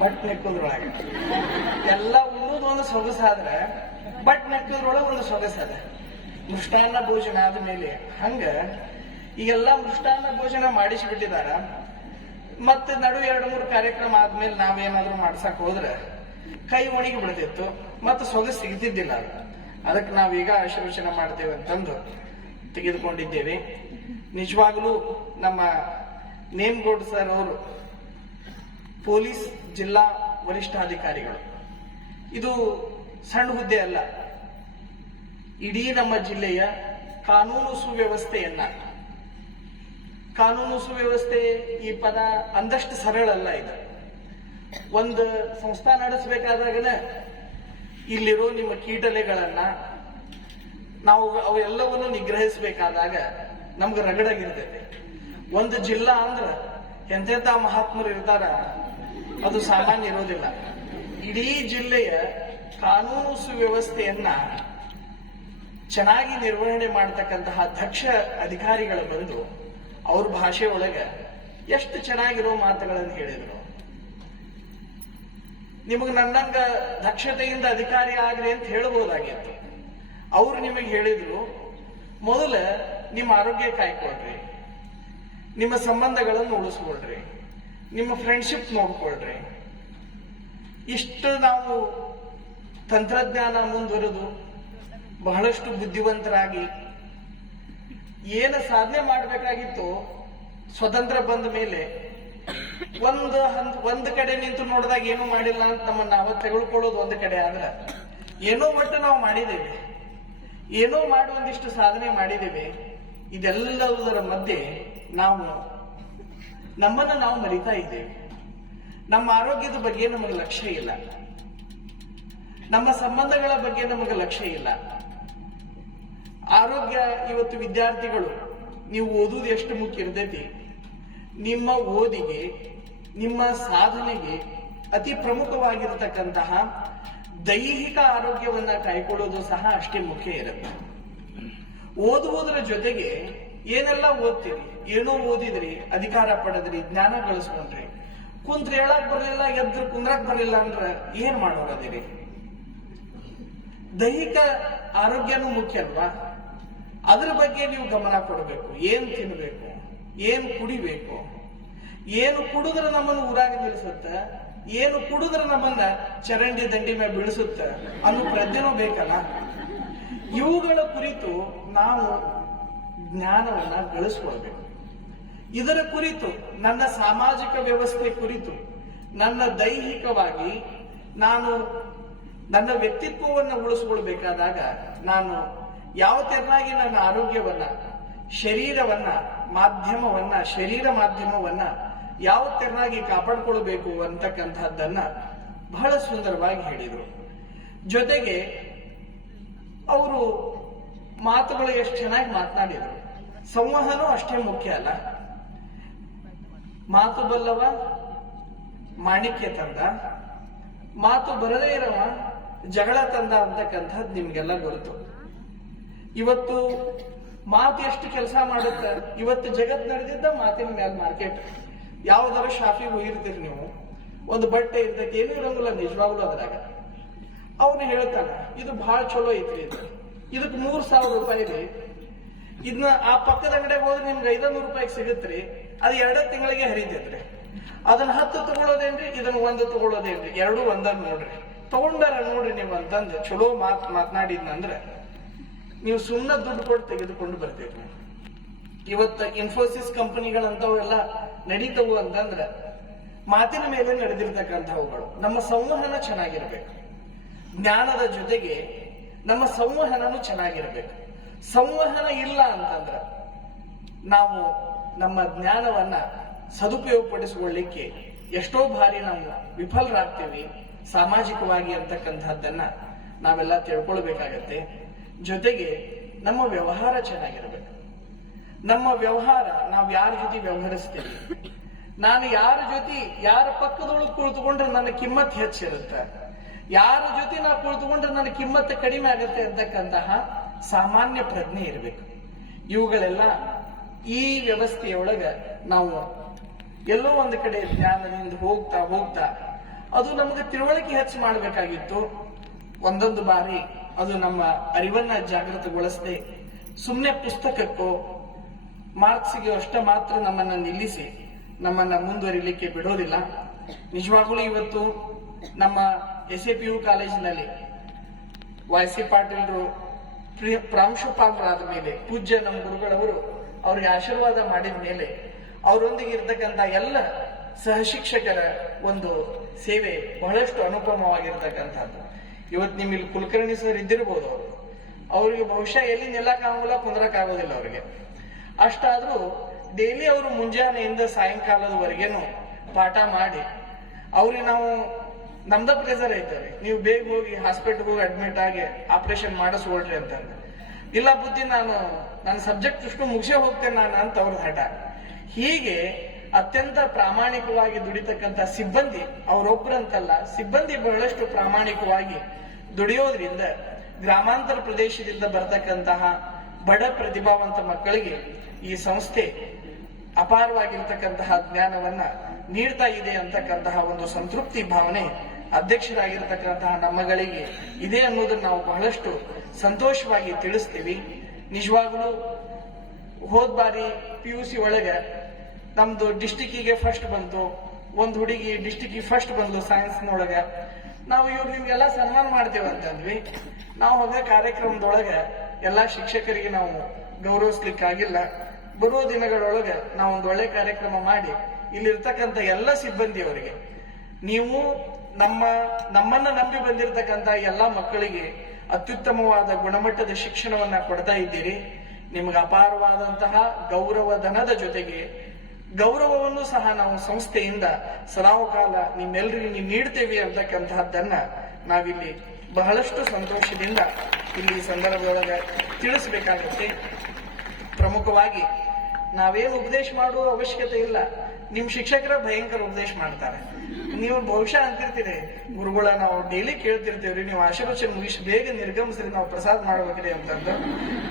ಬಟ್ ನೆಕ್ಕುದ್ರೊಳಗೆ ಎಲ್ಲ ಉಣ್ಣೋದೊಂದು ಸೊಗಸಾದ್ರೆ ಬಟ್ ನೆಕ್ಕದ್ರೊಳಗೆ ಒಂದು ಸೊಗಸದ. ಮೃಷ್ಟಾನ್ನ ಭೋಜನ ಆದ ಮೇಲೆ ಹಂಗ ಈಗೆಲ್ಲ ಮೃಷ್ಟಾನ್ನ ಭೋಜನ ಮಾಡಿಸಿಬಿಟ್ಟಿದಾರ. ಮತ್ತೆ ನಡು 2-3 ಕಾರ್ಯಕ್ರಮ ಆದ್ಮೇಲೆ ನಾವೇನಾದ್ರೂ ಮಾಡ್ಸಕ್ ಹೋದ್ರೆ ಕೈ ಒಣಗಿ ಬಿಡ್ತಿತ್ತು, ಮತ್ತೆ ಸೊಗಸು ಸಿಗ್ತಿದ್ದಿಲ್ಲ. ಅದಕ್ಕೆ ನಾವೀಗ ಆಶೀರ್ವಚನ ಮಾಡ್ತೇವೆ ಅಂತಂದು ತೆಗೆದುಕೊಂಡಿದ್ದೇವೆ. ನಿಜವಾಗ್ಲೂ ನಮ್ಮ ನೇಮಗೌಡ ಸರ್ ಅವರು ಪೊಲೀಸ್ ಜಿಲ್ಲಾ ವರಿಷ್ಠಾಧಿಕಾರಿಗಳು. ಇದು ಸಣ್ಣ ಹುದ್ದೆ ಅಲ್ಲ. ಇಡೀ ನಮ್ಮ ಜಿಲ್ಲೆಯ ಕಾನೂನು ಸುವ್ಯವಸ್ಥೆಯನ್ನ. ಕಾನೂನು ಸುವ್ಯವಸ್ಥೆ ಈ ಪದ ಅಂದಷ್ಟು ಸರಳ ಅಲ್ಲ. ಇದು ಒಂದು ಸಂಸ್ಥಾ ನಡೆಸಬೇಕಾದಾಗನ ಇಲ್ಲಿರೋ ನಿಮ್ಮ ಕೀಟಲೆಗಳನ್ನ ನಾವು ಅವೆಲ್ಲವನ್ನು ನಿಗ್ರಹಿಸಬೇಕಾದಾಗ ನಮ್ಗೆ ರಗಡಾಗಿರ್ತೈತೆ. ಒಂದು ಜಿಲ್ಲಾ ಅಂದ್ರ ಎಂತೆಂತ ಮಹಾತ್ಮರು ಇರ್ತಾರ, ಅದು ಸಾಮಾನ್ಯ ಇರೋದಿಲ್ಲ. ಇಡೀ ಜಿಲ್ಲೆಯ ಕಾನೂನು ಸುವ್ಯವಸ್ಥೆಯನ್ನ ಚೆನ್ನಾಗಿ ನಿರ್ವಹಣೆ ಮಾಡತಕ್ಕಂತಹ ದಕ್ಷ ಅಧಿಕಾರಿಗಳು ಬಂದು ಅವ್ರ ಭಾಷೆ ಒಳಗ ಎಷ್ಟು ಚೆನ್ನಾಗಿರೋ ಮಾತುಗಳನ್ನು ಹೇಳಿದ್ರು. ನಿಮಗೆ ನನ್ನಂಗ ದಕ್ಷತೆಯಿಂದ ಅಧಿಕಾರಿ ಆಗ್ಲಿ ಅಂತ ಹೇಳ್ಬೋದಾಗಿತ್ತು. ಅವರು ನಿಮಗೆ ಹೇಳಿದ್ರು, ಮೊದಲ ನಿಮ್ಮ ಆರೋಗ್ಯ ಕಾಯ್ಕೊಳ್ರಿ, ನಿಮ್ಮ ಸಂಬಂಧಗಳನ್ನು ಉಳಿಸ್ಕೊಳ್ರಿ, ನಿಮ್ಮ ಫ್ರೆಂಡ್ಶಿಪ್ ನೋಡ್ಕೊಳ್ರಿ. ಇಷ್ಟು ನಾವು ತಂತ್ರಜ್ಞಾನ ಮುಂದುವರೆದು ಬಹಳಷ್ಟು ಬುದ್ಧಿವಂತರಾಗಿ ಏನು ಸಾಧನೆ ಮಾಡಬೇಕಾಗಿತ್ತು ಸ್ವತಂತ್ರ ಬಂದ ಮೇಲೆ ಒಂದು ಕಡೆ ನಿಂತು ನೋಡಿದಾಗ ಏನೂ ಮಾಡಿಲ್ಲ ಅಂತ ನಮ್ಮನ್ನ ನಾವು ತೆಗೆದುಕೊಳ್ಳೋದು ಒಂದು ಕಡೆ. ಆದ್ರೆ ಏನೋ ಒಟ್ಟು ನಾವು ಮಾಡಿದ್ದೇವೆ, ಏನೋ ಮಾಡಿ ಒಂದಿಷ್ಟು ಸಾಧನೆ ಮಾಡಿದ್ದೇವೆ. ಇದೆಲ್ಲದರ ಮಧ್ಯೆ ನಮ್ಮನ್ನ ನಾವು ಮರಿತಾ ಇದ್ದೇವೆ. ನಮ್ಮ ಆರೋಗ್ಯದ ಬಗ್ಗೆ ನಮಗೆ ಲಕ್ಷ್ಯ ಇಲ್ಲ, ನಮ್ಮ ಸಂಬಂಧಗಳ ಬಗ್ಗೆ ನಮಗೆ ಲಕ್ಷ್ಯ ಇಲ್ಲ. ಆರೋಗ್ಯ ಇವತ್ತು ವಿದ್ಯಾರ್ಥಿಗಳು, ನೀವು ಓದುವುದು ಎಷ್ಟು ಮುಖ್ಯ ಇರ್ತೈತಿ, ನಿಮ್ಮ ಓದಿಗೆ ನಿಮ್ಮ ಸಾಧನೆಗೆ ಅತಿ ಪ್ರಮುಖವಾಗಿರತಕ್ಕಂತಹ ದೈಹಿಕ ಆರೋಗ್ಯವನ್ನ ಕಾಯ್ಕೊಳ್ಳೋದು ಸಹ ಅಷ್ಟೇ ಮುಖ್ಯ ಇರುತ್ತೆ. ಓದುವುದರ ಜೊತೆಗೆ ಏನೆಲ್ಲ ಓದ್ತೀರಿ, ಏನೋ ಓದಿದ್ರಿ, ಅಧಿಕಾರ ಪಡೆದ್ರಿ, ಜ್ಞಾನ ಗಳಿಸ್ಕೊಂಡ್ರಿ, ಕುಂತ್ರೆ ಹೇಳಕ್ ಬರ್ಲಿಲ್ಲ, ಎದ್ರು ಕುಂದ್ರಕ್ ಬರ್ಲಿಲ್ಲ ಅಂದ್ರ ಏನ್ ಮಾಡೋರದಿರಿ? ದೈಹಿಕ ಆರೋಗ್ಯನೂ ಮುಖ್ಯ ಅಲ್ವಾ? ಅದ್ರ ಬಗ್ಗೆ ನೀವು ಗಮನ ಕೊಡಬೇಕು. ಏನ್ ತಿನ್ಬೇಕು, ಏನ್ ಕುಡಿಬೇಕು, ಏನು ಕುಡಿದ್ರೆ ನಮ್ಮನ್ನು ಊರಾಗ ನಿಲ್ಲಿಸುತ್ತ, ಏನು ಕುಡಿದ್ರೆ ನಮ್ಮನ್ನ ಚರಂಡಿ ದಂಡಿ ಮೇಲೆ ಬೀಳಿಸುತ್ತ ಅನ್ನೋ ಪ್ರಜ್ಞೆನೂ ಬೇಕಲ್ಲ. ಇವುಗಳ ಕುರಿತು ನಾವು ಜ್ಞಾನವನ್ನ ಗಳಿಸ್ಕೊಳ್ಬೇಕು. ಇದರ ಕುರಿತು ನನ್ನ ಸಾಮಾಜಿಕ ವ್ಯವಸ್ಥೆ ಕುರಿತು ನನ್ನ ದೈಹಿಕವಾಗಿ ನನ್ನ ವ್ಯಕ್ತಿತ್ವವನ್ನು ಉಳಿಸ್ಕೊಳ್ಬೇಕಾದಾಗ ನಾನು ಯಾವ ತೆರನಾಗಿ ನನ್ನ ಆರೋಗ್ಯವನ್ನ, ಶರೀರ ಮಾಧ್ಯಮವನ್ನ ಯಾವ ತೆರನಾಗಿ ಕಾಪಾಡಿಕೊಳ್ಬೇಕು ಅಂತಕ್ಕಂಥದ್ದನ್ನ ಬಹಳ ಸುಂದರವಾಗಿ ಹೇಳಿದರು. ಜೊತೆಗೆ ಅವರು ಮಾತುಗಳು ಎಷ್ಟು ಚೆನ್ನಾಗಿ ಮಾತನಾಡಿದರು. ಸಂವಹನ ಅಷ್ಟೇ ಮುಖ್ಯ ಅಲ್ಲ. ಮಾತು ಬಲ್ಲವ ಮಾಣಿಕ್ಯ ತಂದ, ಮಾತು ಬರದೇ ಇರವ ಜಗಳ ತಂದ ಅಂತಕ್ಕಂಥದ್ದು ನಿಮ್ಗೆಲ್ಲ ಗೊತ್ತು. ಇವತ್ತು ಮಾತು ಎಷ್ಟು ಕೆಲಸ ಮಾಡುತ್ತೆ. ಇವತ್ತು ಜಗತ್ ನಡೆದಿದ್ದ ಮಾತಿನ ಮೇಲೆ ಮಾರ್ಕೆಟ್. ಯಾವ್ದಾರ ಶಾಪಿಗೆ ಹೋಗಿರ್ತೀರಿ ನೀವು, ಒಂದು ಬಟ್ಟೆ ಇರ್ತೈತಿ, ಏನೂ ಇರಂಗಿಲ್ಲ ನಿಜವಾಗ್ಲೂ ಅದ್ರಾಗ. ಅವನು ಹೇಳ್ತಾನ, ಇದು ಬಹಳ ಚಲೋ ಐತ್ರಿ, ಇದಕ್ಕೆ 3,000 ರೂಪಾಯಿ ರೀ, ಇದನ್ನ ಆ ಪಕ್ಕದ ಅಂಗಡಿಗೆ ಹೋದ್ರೆ ನಿಮ್ಗೆ 500 ರೂಪಾಯಿಗೆ ಸಿಗತ್ರಿ, ಅದು 2 ತಿಂಗಳಿಗೆ ಹರಿತೈತ್ರಿ. ಅದನ್ನ 10 ತಗೊಳ್ಳೋದೇನ್ರಿ, ಇದನ್ನ 1 ತಗೊಳ್ಳೋದೇನ್ರಿ, 2 ಒಂದನ್ನು ನೋಡ್ರಿ, ತಗೊಂಡಾರ ನೋಡ್ರಿ ನೀವು ಅಂತಂದು ಚಲೋ ಮಾತನಾಡಿದ್ನಂದ್ರೆ ನೀವು ಸುಮ್ಮನೆ ದುಡ್ಡು ಕೊಟ್ಟು ತೆಗೆದುಕೊಂಡು ಬರ್ತೇವೆ. ಇವತ್ತ ಇನ್ಫೋಸಿಸ್ ಕಂಪನಿಗಳಂತವೆಲ್ಲ ನಡೀತವು ಅಂತಂದ್ರೆ ಮಾತಿನ ಮೇಲೆ ನಡೆದಿರ್ತಕ್ಕಂಥವುಗಳು. ನಮ್ಮ ಸಂವಹನ ಚೆನ್ನಾಗಿರ್ಬೇಕು. ಜ್ಞಾನದ ಜೊತೆಗೆ ನಮ್ಮ ಸಂವಹನನೂ ಚೆನ್ನಾಗಿರ್ಬೇಕು. ಸಂವಹನ ಇಲ್ಲ ಅಂತಂದ್ರ ನಾವು ನಮ್ಮ ಜ್ಞಾನವನ್ನ ಸದುಪಯೋಗಪಡಿಸಿಕೊಳ್ಳಿಕ್ಕೆ ಎಷ್ಟೋ ಬಾರಿ ನಾವು ವಿಫಲರಾಗ್ತೀವಿ ಸಾಮಾಜಿಕವಾಗಿ ಅಂತಕ್ಕಂಥದ್ದನ್ನ ನಾವೆಲ್ಲ ತಿಳ್ಕೊಳ್ಬೇಕಾಗತ್ತೆ. ಜೊತೆಗೆ ನಮ್ಮ ವ್ಯವಹಾರ ಚೆನ್ನಾಗಿರ್ಬೇಕು. ನಮ್ಮ ವ್ಯವಹಾರ, ನಾವು ಯಾರ ಜೊತೆ ವ್ಯವಹರಿಸ್ತೀವಿ, ನಾನು ಯಾರ ಪಕ್ಕದೊಳಗೆ ಕುಳಿತುಕೊಂಡ್ರೆ ನನ್ನ ಕಿಮ್ಮತ್ ಹೆಚ್ಚಿರುತ್ತೆ, ಯಾರ ಜೊತೆ ನಾವು ಕುಳಿತುಕೊಂಡ್ರೆ ನನ್ನ ಕಿಮ್ಮತ್ತು ಕಡಿಮೆ ಆಗುತ್ತೆ ಅಂತಕ್ಕಂತಹ ಸಾಮಾನ್ಯ ಪ್ರಜ್ಞೆ ಇರಬೇಕು. ಇವುಗಳೆಲ್ಲ ಈ ವ್ಯವಸ್ಥೆಯೊಳಗ ನಾವು ಎಲ್ಲೋ ಒಂದು ಕಡೆ ಜ್ಞಾನದಿಂದ ಹೋಗ್ತಾ ಅದು ನಮಗೆ ತಿಳುವಳಿಕೆ ಹೆಚ್ಚು ಮಾಡಬೇಕಾಗಿತ್ತು. ಒಂದೊಂದು ಬಾರಿ ಅದು ನಮ್ಮ ಅರಿವನ್ನ ಜಾಗೃತಗೊಳಿಸದೆ ಸುಮ್ಮನೆ ಪುಸ್ತಕಕ್ಕೋ ಮಾರ್ಕ್ಸ್ಗೆ ಅಷ್ಟ ಮಾತ್ರ ನಮ್ಮನ್ನ ನಿಲ್ಲಿಸಿ ನಮ್ಮನ್ನ ಮುಂದುವರಿಲಿಕ್ಕೆ ಬಿಡೋದಿಲ್ಲ. ನಿಜವಾಗ್ಲೂ ಇವತ್ತು ನಮ್ಮ SAPU ಕಾಲೇಜಿನಲ್ಲಿ YC ಪಾಟೀಲ್ರು ಪ್ರಾಂಶುಪಾಲರಾದ ಮೇಲೆ, ಪೂಜ್ಯ ನಮ್ಮ ಗುರುಗಳವರು ಅವ್ರಿಗೆ ಆಶೀರ್ವಾದ ಮಾಡಿದ ಮೇಲೆ ಅವರೊಂದಿಗೆ ಇರ್ತಕ್ಕಂಥ ಎಲ್ಲ ಸಹಶಿಕ್ಷಕರ ಒಂದು ಸೇವೆ ಬಹಳಷ್ಟು ಅನುಪಮವಾಗಿರ್ತಕ್ಕಂಥದ್ದು. ಇವತ್ತು ನಿಮ್ಮಲ್ಲಿ ಕುಲಕರ್ಣಿ ಸರ್ ಇದ್ದಿರ್ಬೋದು, ಅವ್ರಿಗೆ ಬಹುಶಃ ಎಲ್ಲಿ ನಿಲ್ಲಕ್ಕಾಗಲ್ಲ, ಕುಂದ್ರಕ್ಕಾಗೋದಿಲ್ಲ ಅವ್ರಿಗೆ. ಅಷ್ಟಾದ್ರೂ ಡೈಲಿ ಅವರು ಮುಂಜಾನೆಯಿಂದ ಸಾಯಂಕಾಲದವರೆಗೇನು ಪಾಠ ಮಾಡಿ ಅವ್ರಿಗೆ ನಾವು ನಮ್ದ ಪ್ರೆಸರ್ ಐತವ್ರಿ, ನೀವು ಬೇಗ ಹೋಗಿ ಹಾಸ್ಪಿಟಲ್ ಹೋಗಿ ಅಡ್ಮಿಟ್ ಆಗಿ ಆಪರೇಷನ್ ಮಾಡಿಸ್ಕೊಳ್ರಿ ಅಂತಂದ್ರೆ, ಇಲ್ಲ ಬುದ್ಧಿ ನಾನು ನನ್ನ ಸಬ್ಜೆಕ್ಟ್ ಇಷ್ಟು ಮುಗಿಸೇ ಹೋಗ್ತೇನೆ ನಾನು ಅಂತ ಅವ್ರದ್ದು ಹಠ. ಹೀಗೆ ಅತ್ಯಂತ ಪ್ರಾಮಾಣಿಕವಾಗಿ ದುಡಿತಕ್ಕಂತ ಸಿಬ್ಬಂದಿ, ಅವರೊಬ್ಬರಂತಲ್ಲ, ಸಿಬ್ಬಂದಿ ಬಹಳಷ್ಟು ಪ್ರಾಮಾಣಿಕವಾಗಿ ದುಡಿಯೋದ್ರಿಂದ ಗ್ರಾಮಾಂತರ ಪ್ರದೇಶದಿಂದ ಬರ್ತಕ್ಕಂತಹ ಬಡ ಪ್ರತಿಭಾವಂತ ಮಕ್ಕಳಿಗೆ ಈ ಸಂಸ್ಥೆ ಅಪಾರವಾಗಿರ್ತಕ್ಕಂತಹ ಜ್ಞಾನವನ್ನ ನೀಡ್ತಾ ಇದೆ ಅಂತಕ್ಕಂತಹ ಒಂದು ಸಂತೃಪ್ತಿ ಭಾವನೆ ಅಧ್ಯಕ್ಷರಾಗಿರ್ತಕ್ಕಂತಹ ನಮ್ಮಗಳಿಗೆ ಇದೆ ಅನ್ನೋದನ್ನ ನಾವು ಬಹಳಷ್ಟು ಸಂತೋಷವಾಗಿ ತಿಳಿಸ್ತೀವಿ. ನಿಜವಾಗ್ಲೂ ಹೋದ್ ಬಾರಿ PUC ಒಳಗೆ ನಮ್ದು ಡಿಸ್ಟಿಕ್ಕಿಗೆ ಫಸ್ಟ್ ಬಂತು, ಒಂದ್ ಹುಡುಗಿ ಡಿಸ್ಟಿಕ್ಕಿಗೆ ಫಸ್ಟ್ ಬಂದ್ಲು ಸೈನ್ಸ್ನೊಳಗ. ನಾವು ಇವ್ರು ನಿಮ್ಗೆಲ್ಲ ಸನ್ಮಾನ ಮಾಡ್ತೇವೆ ಅಂತಂದ್ವಿ. ನಾವು ಹೋದ ಕಾರ್ಯಕ್ರಮದೊಳಗ ಎಲ್ಲಾ ಶಿಕ್ಷಕರಿಗೆ ನಾವು ಗೌರವಿಸ್ಲಿಕ್ಕಾಗಿಲ್ಲ. ಬರುವ ದಿನಗಳೊಳಗೆ ನಾವು ಒಂದು ಒಳ್ಳೆ ಕಾರ್ಯಕ್ರಮ ಮಾಡಿ ಇಲ್ಲಿರ್ತಕ್ಕಂಥ ಎಲ್ಲ ಸಿಬ್ಬಂದಿಯವರಿಗೆ, ನೀವು ನಮ್ಮನ್ನ ನಂಬಿ ಬಂದಿರತಕ್ಕಂತ ಎಲ್ಲಾ ಮಕ್ಕಳಿಗೆ ಅತ್ಯುತ್ತಮವಾದ ಗುಣಮಟ್ಟದ ಶಿಕ್ಷಣವನ್ನ ಕೊಡ್ತಾ ಇದ್ದೀರಿ. ನಿಮ್ಗೆ ಅಪಾರವಾದಂತಹ ಗೌರವಧನದ ಜೊತೆಗೆ ಗೌರವವನ್ನು ಸಹ ನಾವು ಸಂಸ್ಥೆಯಿಂದ ಸದಾವು ಕಾಲ ನಿಮ್ಮೆಲ್ಲರಿಗೂ ನೀಡ್ತೇವೆ ಅಂತಕ್ಕಂತಹದ್ದನ್ನ ನಾವಿಲ್ಲಿ ಬಹಳಷ್ಟು ಸಂತೋಷದಿಂದ ಇಲ್ಲಿ ಸಂದರ್ಭದೊಳಗೆ ತಿಳಿಸಬೇಕಾಗುತ್ತೆ. ಪ್ರಮುಖವಾಗಿ ನಾವೇನು ಉಪದೇಶ ಮಾಡುವ ಅವಶ್ಯಕತೆ ಇಲ್ಲ, ನಿಮ್ ಶಿಕ್ಷಕರ ಭಯಂಕರ ಉಪದೇಶ ಮಾಡ್ತಾರೆ. ನೀವು ಬಹುಶಃ ಅಂತಿರ್ತೀರಿ, ಗುರುಗಳ ನಾವು ಡೈಲಿ ಕೇಳ್ತಿರ್ತೀವ್ರಿ, ನೀವು ಆಶೀರ್ವಚನ ಮುಗಿಸಿ ಬೇಗ ನಿರ್ಗಮಿಸ್ರಿ, ನಾವು ಪ್ರಸಾದ ಮಾಡ್ಬೇಕ್ರಿ ಅಂತಂದು.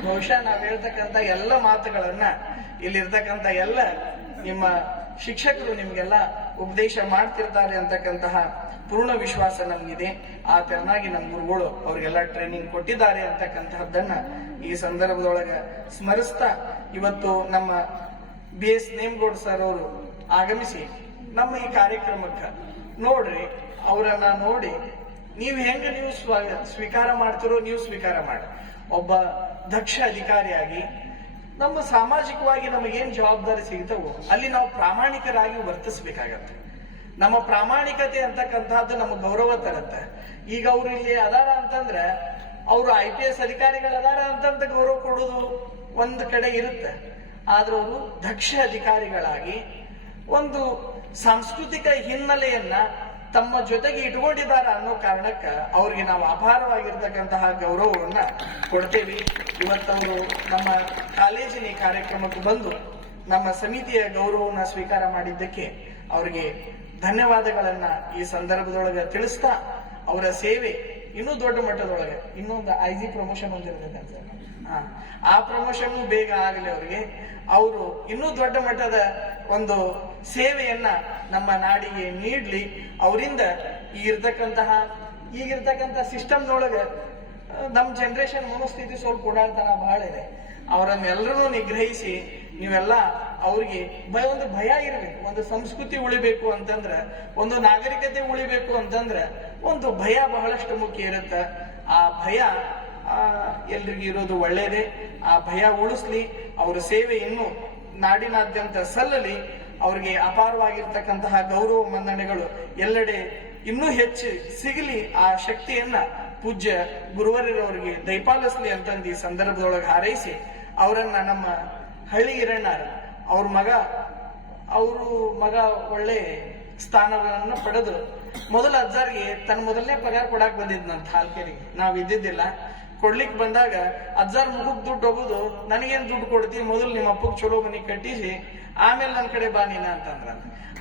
ಬಹುಶಃ ನಾವ್ ಹೇಳ್ತಕ್ಕಂತ ಎಲ್ಲ ಮಾತುಗಳನ್ನ ಇಲ್ಲಿರ್ತಕ್ಕಂತ ಎಲ್ಲ ನಿಮ್ಮ ಶಿಕ್ಷಕರು ನಿಮ್ಗೆಲ್ಲ ಉಪದೇಶ ಮಾಡ್ತಿರ್ತಾರೆ ಅಂತಕ್ಕಂತಹ ಪೂರ್ಣ ವಿಶ್ವಾಸ ನಮ್ಗಿದೆ. ಆ ತೆರನಾಗಿ ನಮ್ಮ ಗುರುಗಳು ಅವ್ರಿಗೆಲ್ಲ ಟ್ರೈನಿಂಗ್ ಕೊಟ್ಟಿದ್ದಾರೆ ಅಂತಕ್ಕಂತಹದ್ದನ್ನ ಈ ಸಂದರ್ಭದೊಳಗ ಸ್ಮರಿಸ್ತಾ, ಇವತ್ತು ನಮ್ಮ BS ನೇಮಗೌಡ ಸರ್ ಅವರು ಆಗಮಿಸಿ ನಮ್ಮ ಈ ಕಾರ್ಯಕ್ರಮಕ್ಕ ನೋಡ್ರಿ, ಅವರನ್ನ ನೋಡಿ ನೀವು ಹೆಂಗ ನೀವು ಸ್ವೀಕಾರ ಮಾಡ್ತಿರೋ ನೀವು ಸ್ವೀಕಾರ ಮಾಡಿ. ಒಬ್ಬ ದಕ್ಷ ಅಧಿಕಾರಿಯಾಗಿ ನಮ್ಮ ಸಾಮಾಜಿಕವಾಗಿ ನಮಗೇನ್ ಜವಾಬ್ದಾರಿ ಸಿಗ್ತವೋ ಅಲ್ಲಿ ನಾವು ಪ್ರಾಮಾಣಿಕರಾಗಿ ವರ್ತಿಸ್ಬೇಕಾಗತ್ತೆ. ನಮ್ಮ ಪ್ರಾಮಾಣಿಕತೆ ಅಂತಕ್ಕಂತಹದ್ದು ನಮಗೆ ಗೌರವ ತರುತ್ತೆ. ಈಗ ಅವ್ರು ಇಲ್ಲಿ ಅದಾರ ಅಂತಂದ್ರೆ ಅವರು IPS ಅಧಿಕಾರಿಗಳದಾರ ಅಂತಂತ ಗೌರವ ಕೊಡೋದು ಒಂದು ಕಡೆ ಇರುತ್ತೆ. ಆದ್ರೆ ಅವರು ದಕ್ಷ ಅಧಿಕಾರಿಗಳಾಗಿ ಒಂದು ಸಾಂಸ್ಕೃತಿಕ ಹಿನ್ನೆಲೆಯನ್ನ ತಮ್ಮ ಜೊತೆಗೆ ಇಟ್ಕೊಂಡಿದ್ದಾರ ಅನ್ನೋ ಕಾರಣಕ್ಕ ಅವ್ರಿಗೆ ನಾವು ಅಪಾರವಾಗಿರ್ತಕ್ಕಂತಹ ಗೌರವವನ್ನ ಕೊಡ್ತೇವೆ. ಇವತ್ತವರು ನಮ್ಮ ಕಾಲೇಜಿನ ಈ ಕಾರ್ಯಕ್ರಮಕ್ಕೆ ಬಂದು ನಮ್ಮ ಸಮಿತಿಯ ಗೌರವವನ್ನ ಸ್ವೀಕಾರ ಮಾಡಿದ್ದಕ್ಕೆ ಅವರಿಗೆ ಧನ್ಯವಾದಗಳನ್ನ ಈ ಸಂದರ್ಭದೊಳಗೆ ತಿಳಿಸ್ತಾ, ಅವರ ಸೇವೆ ಇನ್ನೂ ದೊಡ್ಡ ಮಟ್ಟದೊಳಗೆ ಇನ್ನೊಂದು IG ಪ್ರಮೋಷನ್ ಒಂದಿರ್ತದೆ, ಆ ಪ್ರಮೋಷನ್ ಬೇಗ ಆಗಲಿ ಅವರಿಗೆ. ಅವರು ಇನ್ನೂ ದೊಡ್ಡ ಮಟ್ಟದ ಒಂದು ಸೇವೆಯನ್ನ ನಮ್ಮ ನಾಡಿಗೆ ನೀಡ್ಲಿ. ಅವರಿಂದ ಈಗಿರ್ತಕ್ಕಂತಹ ಸಿಸ್ಟಮ್ನೊಳಗೆ ನಮ್ಮ ಜನರೇಷನ್ ಮನಸ್ಥಿತಿ ಸ್ವಲ್ಪ ಓಡಾಡ್ತಾನ ಬಹಳ ಇದೆ. ಅವರನ್ನೆಲ್ಲರೂ ನಿಗ್ರಹಿಸಿ ನೀವೆಲ್ಲ ಅವ್ರಿಗೆ ಒಂದು ಭಯ ಇರಬೇಕು. ಒಂದು ಸಂಸ್ಕೃತಿ ಉಳಿಬೇಕು ಅಂತಂದ್ರ, ಒಂದು ನಾಗರಿಕತೆ ಉಳಿಬೇಕು ಅಂತಂದ್ರ ಒಂದು ಭಯ ಬಹಳಷ್ಟು ಮುಖ್ಯ ಇರುತ್ತೆ. ಆ ಭಯ ಎಲ್ರಿಗೂ ಇರೋದು ಒಳ್ಳೇದೇ. ಆ ಭಯ ಉಳಿಸ್ಲಿ, ಅವರ ಸೇವೆ ಇನ್ನು ನಾಡಿನಾದ್ಯಂತ ಸಲ್ಲಲಿ, ಅವ್ರಿಗೆ ಅಪಾರವಾಗಿರ್ತಕ್ಕಂತಹ ಗೌರವ ಮನ್ನಣೆಗಳು ಎಲ್ಲೆಡೆ ಇನ್ನೂ ಹೆಚ್ಚು ಸಿಗಲಿ. ಆ ಶಕ್ತಿಯನ್ನ ಪೂಜ್ಯ ಗುರುವರರವರಿಗೆ ದಯಪಾಲಿಸ್ಲಿ ಅಂತಂದು ಈ ಸಂದರ್ಭದೊಳಗೆ ಹಾರೈಸಿ, ಅವರನ್ನ ನಮ್ಮ ಹಳ್ಳಿ ಹಿರಣ್ಣಾರ ಅವ್ರ ಮಗ ಒಳ್ಳೆ ಸ್ಥಾನವನ್ನು ಪಡೆದು ಮೊದಲ ಅಜ್ಜಾರ್ಗೆ ತನ್ನ ಮೊದಲನೇ ಪಗಾರ ಕೊಡಾಕ್ ಬಂದಿದ್ನಂತ ಹಾಲ್ಕೇರಿಗೆ. ನಾವ್ ಇದ್ದಿದ್ದಿಲ್ಲ. ಕೊಡ್ಲಿಕ್ ಬಂದಾಗ ಅಜ್ಜಾರ್ ಮುಖಕ್ ದುಡ್ಡು ಹೋಗುದು, ನನಗೇನ್ ದುಡ್ಡು ಕೊಡ್ತಿ, ಮೊದಲು ನಿಮ್ಮ ಅಪ್ಪಗ್ ಚಲೋ ಮನಿ ಕಟ್ಟಿಸಿ ಆಮೇಲೆ ನನ್ ಕಡೆ ಬಾ ನೀನ ಅಂತಂದ್ರ.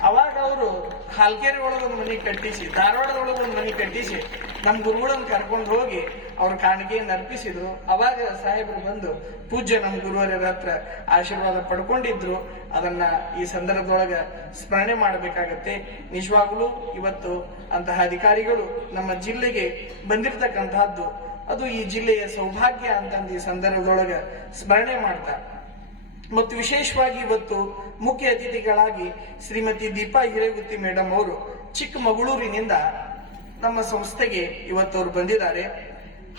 ಅವಾಗ ಅವರು ಹಾಲ್ಕೇರಿ ಒಳಗೊಂದು ಮನಿ ಕಟ್ಟಿಸಿ, ಧಾರವಾಡದೊಳಗೊಂದು ಮನಿ ಕಟ್ಟಿಸಿ ನಮ್ ಗುರುಗಳನ್ನ ಕರ್ಕೊಂಡು ಹೋಗಿ ಅವ್ರ ಕಾಣಿಕೆಯನ್ನು ಅರ್ಪಿಸಿದ್ರು. ಅವಾಗ ಸಾಹೇಬರು ಬಂದು ಪೂಜ್ಯ ನಮ್ಮ ಗುರುವರ ಹತ್ರ ಆಶೀರ್ವಾದ ಪಡ್ಕೊಂಡಿದ್ರು. ಅದನ್ನ ಈ ಸಂದರ್ಭದೊಳಗ ಸ್ಮರಣೆ ಮಾಡಬೇಕಾಗತ್ತೆ. ನಿಜವಾಗ್ಲೂ ಇವತ್ತು ಅಂತಹ ಅಧಿಕಾರಿಗಳು ನಮ್ಮ ಜಿಲ್ಲೆಗೆ ಬಂದಿರತಕ್ಕಂತಹದ್ದು ಅದು ಈ ಜಿಲ್ಲೆಯ ಸೌಭಾಗ್ಯ ಅಂತಂದು ಈ ಸಂದರ್ಭದೊಳಗ ಸ್ಮರಣೆ ಮಾಡ್ತಾ, ಮತ್ತು ವಿಶೇಷವಾಗಿ ಇವತ್ತು ಮುಖ್ಯ ಅತಿಥಿಗಳಾಗಿ ಶ್ರೀಮತಿ ದೀಪಾ ಹಿರೇಗುತ್ತಿ ಮೇಡಮ್ ಅವರು ಚಿಕ್ಕಮಗಳೂರಿನಿಂದ ನಮ್ಮ ಸಂಸ್ಥೆಗೆ ಇವತ್ತವರು ಬಂದಿದ್ದಾರೆ.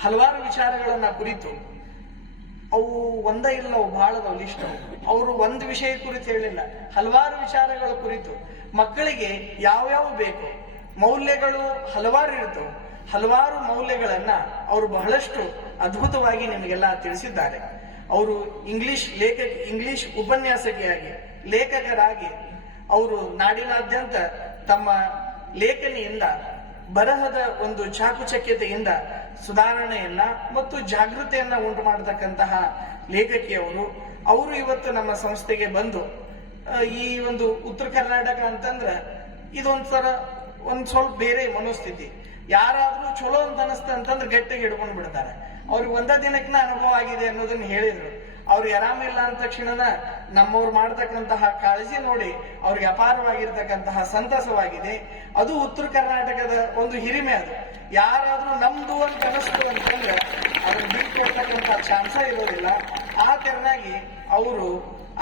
ಹಲವಾರು ವಿಚಾರಗಳನ್ನ ಕುರಿತು, ಅವು ಒಂದ ಇಲ್ಲ, ಅವು ಬಹಳ ಲಿಸ್ಟ್. ಅವರು ಒಂದು ವಿಷಯ ಕುರಿತು ಹೇಳಿಲ್ಲ, ಹಲವಾರು ವಿಚಾರಗಳ ಕುರಿತು ಮಕ್ಕಳಿಗೆ ಯಾವ್ಯಾವ ಬೇಕು, ಮೌಲ್ಯಗಳು ಹಲವಾರು ಇರ್ತವೆ. ಹಲವಾರು ಮೌಲ್ಯಗಳನ್ನ ಅವರು ಬಹಳಷ್ಟು ಅದ್ಭುತವಾಗಿ ನಿಮಗೆಲ್ಲ ತಿಳಿಸಿದ್ದಾರೆ. ಅವರು ಇಂಗ್ಲಿಷ್ ಉಪನ್ಯಾಸಕಿಯಾಗಿ, ಲೇಖಕರಾಗಿ ಅವರು ನಾಡಿನಾದ್ಯಂತ ತಮ್ಮ ಲೇಖನಿಯಿಂದ, ಬರಹದ ಒಂದು ಚಾಕುಚಕ್ಯತೆಯಿಂದ ಸುಧಾರಣೆಯನ್ನ ಮತ್ತು ಜಾಗೃತಿಯನ್ನ ಉಂಟು ಮಾಡತಕ್ಕಂತಹ ಲೇಖಕಿಯವರು. ಅವರು ಇವತ್ತು ನಮ್ಮ ಸಂಸ್ಥೆಗೆ ಬಂದು ಈ ಒಂದು ಉತ್ತರ ಕರ್ನಾಟಕ ಅಂತಂದ್ರ ಇದೊಂಥರ ಸ್ವಲ್ಪ ಬೇರೆ ಮನೋಸ್ಥಿತಿ. ಯಾರಾದ್ರೂ ಚಲೋ ಅಂತ ಅನಿಸ್ತ ಅಂತಂದ್ರೆ ಗಟ್ಟಿಗೆ ಹಿಡ್ಕೊಂಡು ಬಿಡ್ತಾರೆ. ಅವ್ರಿಗೆ ಒಂದ ದಿನಕ್ಕೆ ಅನುಭವ ಆಗಿದೆ ಅನ್ನೋದನ್ನ ಹೇಳಿದ್ರು. ಅವ್ರಿಗೆ ಆರಾಮಿಲ್ಲ ಅಂದ ತಕ್ಷಣ ನಮ್ಮವ್ರು ಮಾಡತಕ್ಕಂತಹ ಕಾಳಜಿ ನೋಡಿ ಅವ್ರಿಗೆ ಅಪಾರವಾಗಿರ್ತಕ್ಕಂತಹ ಸಂತಸವಾಗಿದೆ. ಅದು ಉತ್ತರ ಕರ್ನಾಟಕದ ಒಂದು ಹಿರಿಮೆ. ಅದು ಯಾರಾದ್ರೂ ನಮ್ದು ಅಂತ ಅನಿಸ್ತು ಅಂತಂದ್ರೆ ಅದನ್ನ ಬಿಟ್ಕೊಡ್ತಕ್ಕಂತಹ ಚಾನ್ಸ ಇರೋದಿಲ್ಲ. ಆ ತೆರನಾಗಿ ಅವರು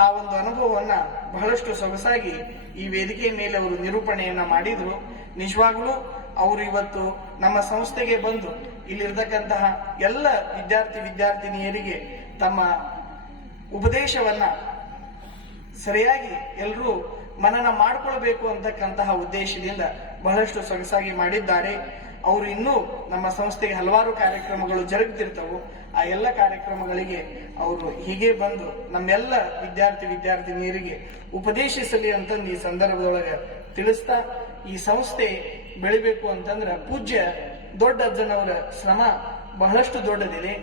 ಆ ಒಂದು ಅನುಭವವನ್ನ ಬಹಳಷ್ಟು ಸೊಗಸಾಗಿ ಈ ವೇದಿಕೆಯ ಮೇಲೆ ಅವರು ನಿರೂಪಣೆಯನ್ನ ಮಾಡಿದ್ರು. ನಿಜವಾಗ್ಲೂ ಅವರು ಇವತ್ತು ನಮ್ಮ ಸಂಸ್ಥೆಗೆ ಬಂದು ಇಲ್ಲಿರ್ತಕ್ಕಂತಹ ಎಲ್ಲ ವಿದ್ಯಾರ್ಥಿನಿಯರಿಗೆ ತಮ್ಮ ಉಪದೇಶವನ್ನ ಸರಿಯಾಗಿ ಎಲ್ಲರೂ ಮನನ ಮಾಡಿಕೊಳ್ಬೇಕು ಅಂತಕ್ಕಂತಹ ಉದ್ದೇಶದಿಂದ ಬಹಳಷ್ಟು ಸೊಗಸಾಗಿ ಮಾಡಿದ್ದಾರೆ. ಅವರು ಇನ್ನೂ ನಮ್ಮ ಸಂಸ್ಥೆಗೆ ಹಲವಾರು ಕಾರ್ಯಕ್ರಮಗಳು ಜರುಗುತ್ತಿರ್ತವು. ಆ ಎಲ್ಲ ಕಾರ್ಯಕ್ರಮಗಳಿಗೆ ಅವರು ಹೀಗೆ ಬಂದು ನಮ್ಮೆಲ್ಲ ವಿದ್ಯಾರ್ಥಿನಿಯರಿಗೆ ಉಪದೇಶಿಸಲಿ ಅಂತ ಈ ಸಂದರ್ಭದೊಳಗೆ ತಿಳಿಸ್ತಾ, ಈ ಸಂಸ್ಥೆ ಬೆಳಿಬೇಕು ಅಂತಂದ್ರ ಪೂಜ್ಯ ದೊಡ್ಡ ಅಜ್ಜನವರ ಶ್ರಮ ಬಹಳಷ್ಟು ದೊಡ್ಡದಿದೆ.